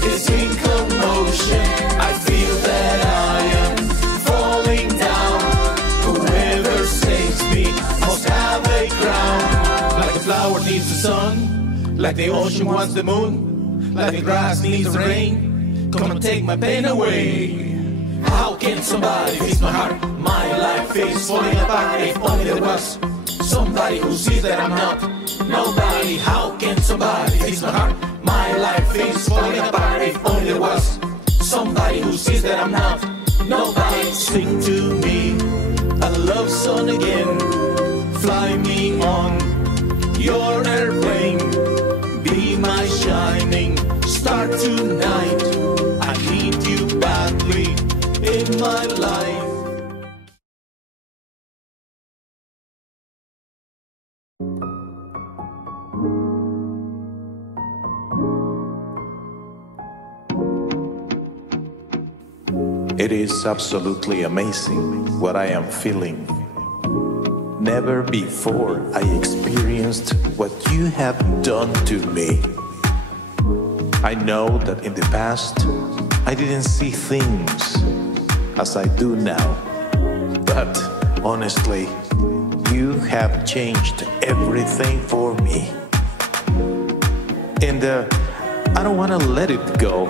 is in commotion. I feel that I am falling down. Whoever saves me must have a crown. Like a flower needs the sun, like the ocean wants the moon, like the grass needs the rain. Come and take my pain away. How can somebody fix my heart? My life is falling apart. If only there was somebody somebody who sees that I'm not nobody. How can somebody fix my heart? My life is falling apart. If only there was somebody who sees that I'm not nobody. Sing to me a love song again. Fly me on your airplane. Be my shining star tonight. I need you badly in my life. It is absolutely amazing what I am feeling. Never before I experienced what you have done to me. I know that in the past I didn't see things as I do now. But honestly, you have changed everything for me. And I don't want to let it go.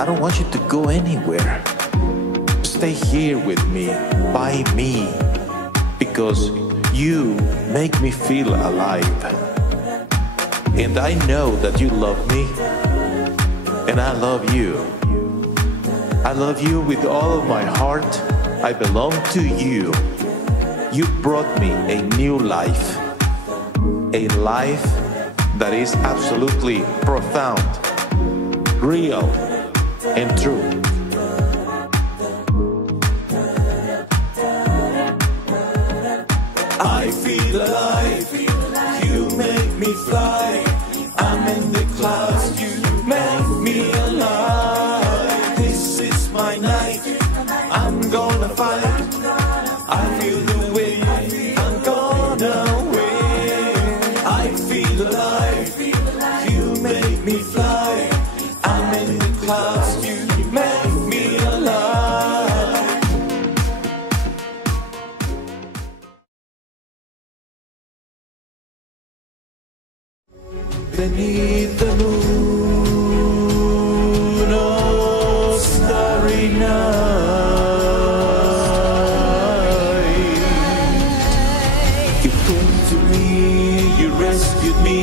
I don't want you to go anywhere. Stay here with me, by me, because you make me feel alive. And I know that you love me, and I love you. I love you with all of my heart. I belong to you. You brought me a new life, a life that is absolutely profound, real, and true. I feel alive, you make me fly. I'm in the clouds, you make me alive. This is my night, I'm gonna fight. I feel the wind, I'm gonna win. I feel alive, you make me fly. I'm in the clouds, you make me alive. Beneath the moon, oh starry night, you came to me, you rescued me,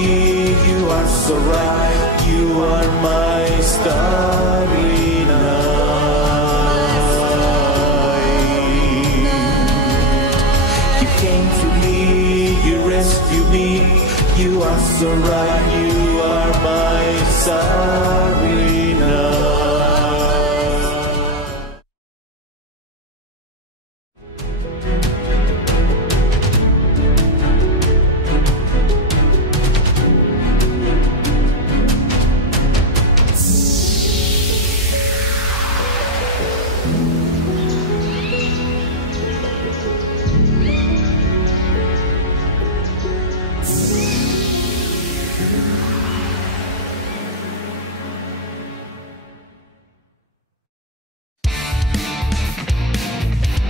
you are so right, you are my starry night. You came to me, you rescued me, you are so right, you are my starry night.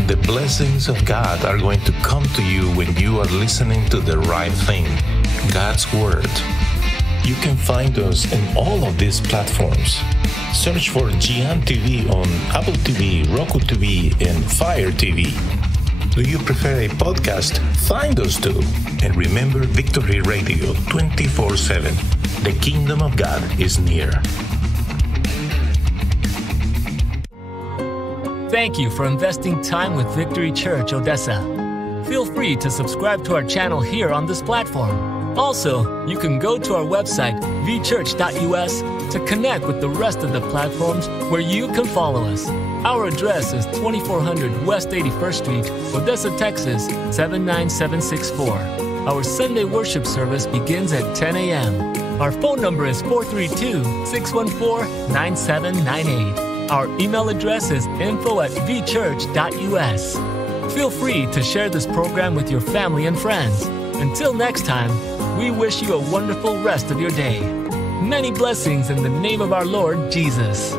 The blessings of God are going to come to you when you are listening to the right thing, God's Word. You can find us in all of these platforms. Search for Gian TV on Apple TV, Roku TV, and Fire TV. Do you prefer a podcast? Find us too. And remember Victory Radio 24/7. The kingdom of God is near. Thank you for investing time with Victory Church Odessa. Feel free to subscribe to our channel here on this platform. Also, you can go to our website, vchurch.us, to connect with the rest of the platforms where you can follow us. Our address is 2400 West 81st Street, Odessa, Texas, 79764. Our Sunday worship service begins at 10 a.m. Our phone number is 432-614-9798. Our email address is info@vchurch.us. Feel free to share this program with your family and friends. Until next time, we wish you a wonderful rest of your day. Many blessings in the name of our Lord Jesus.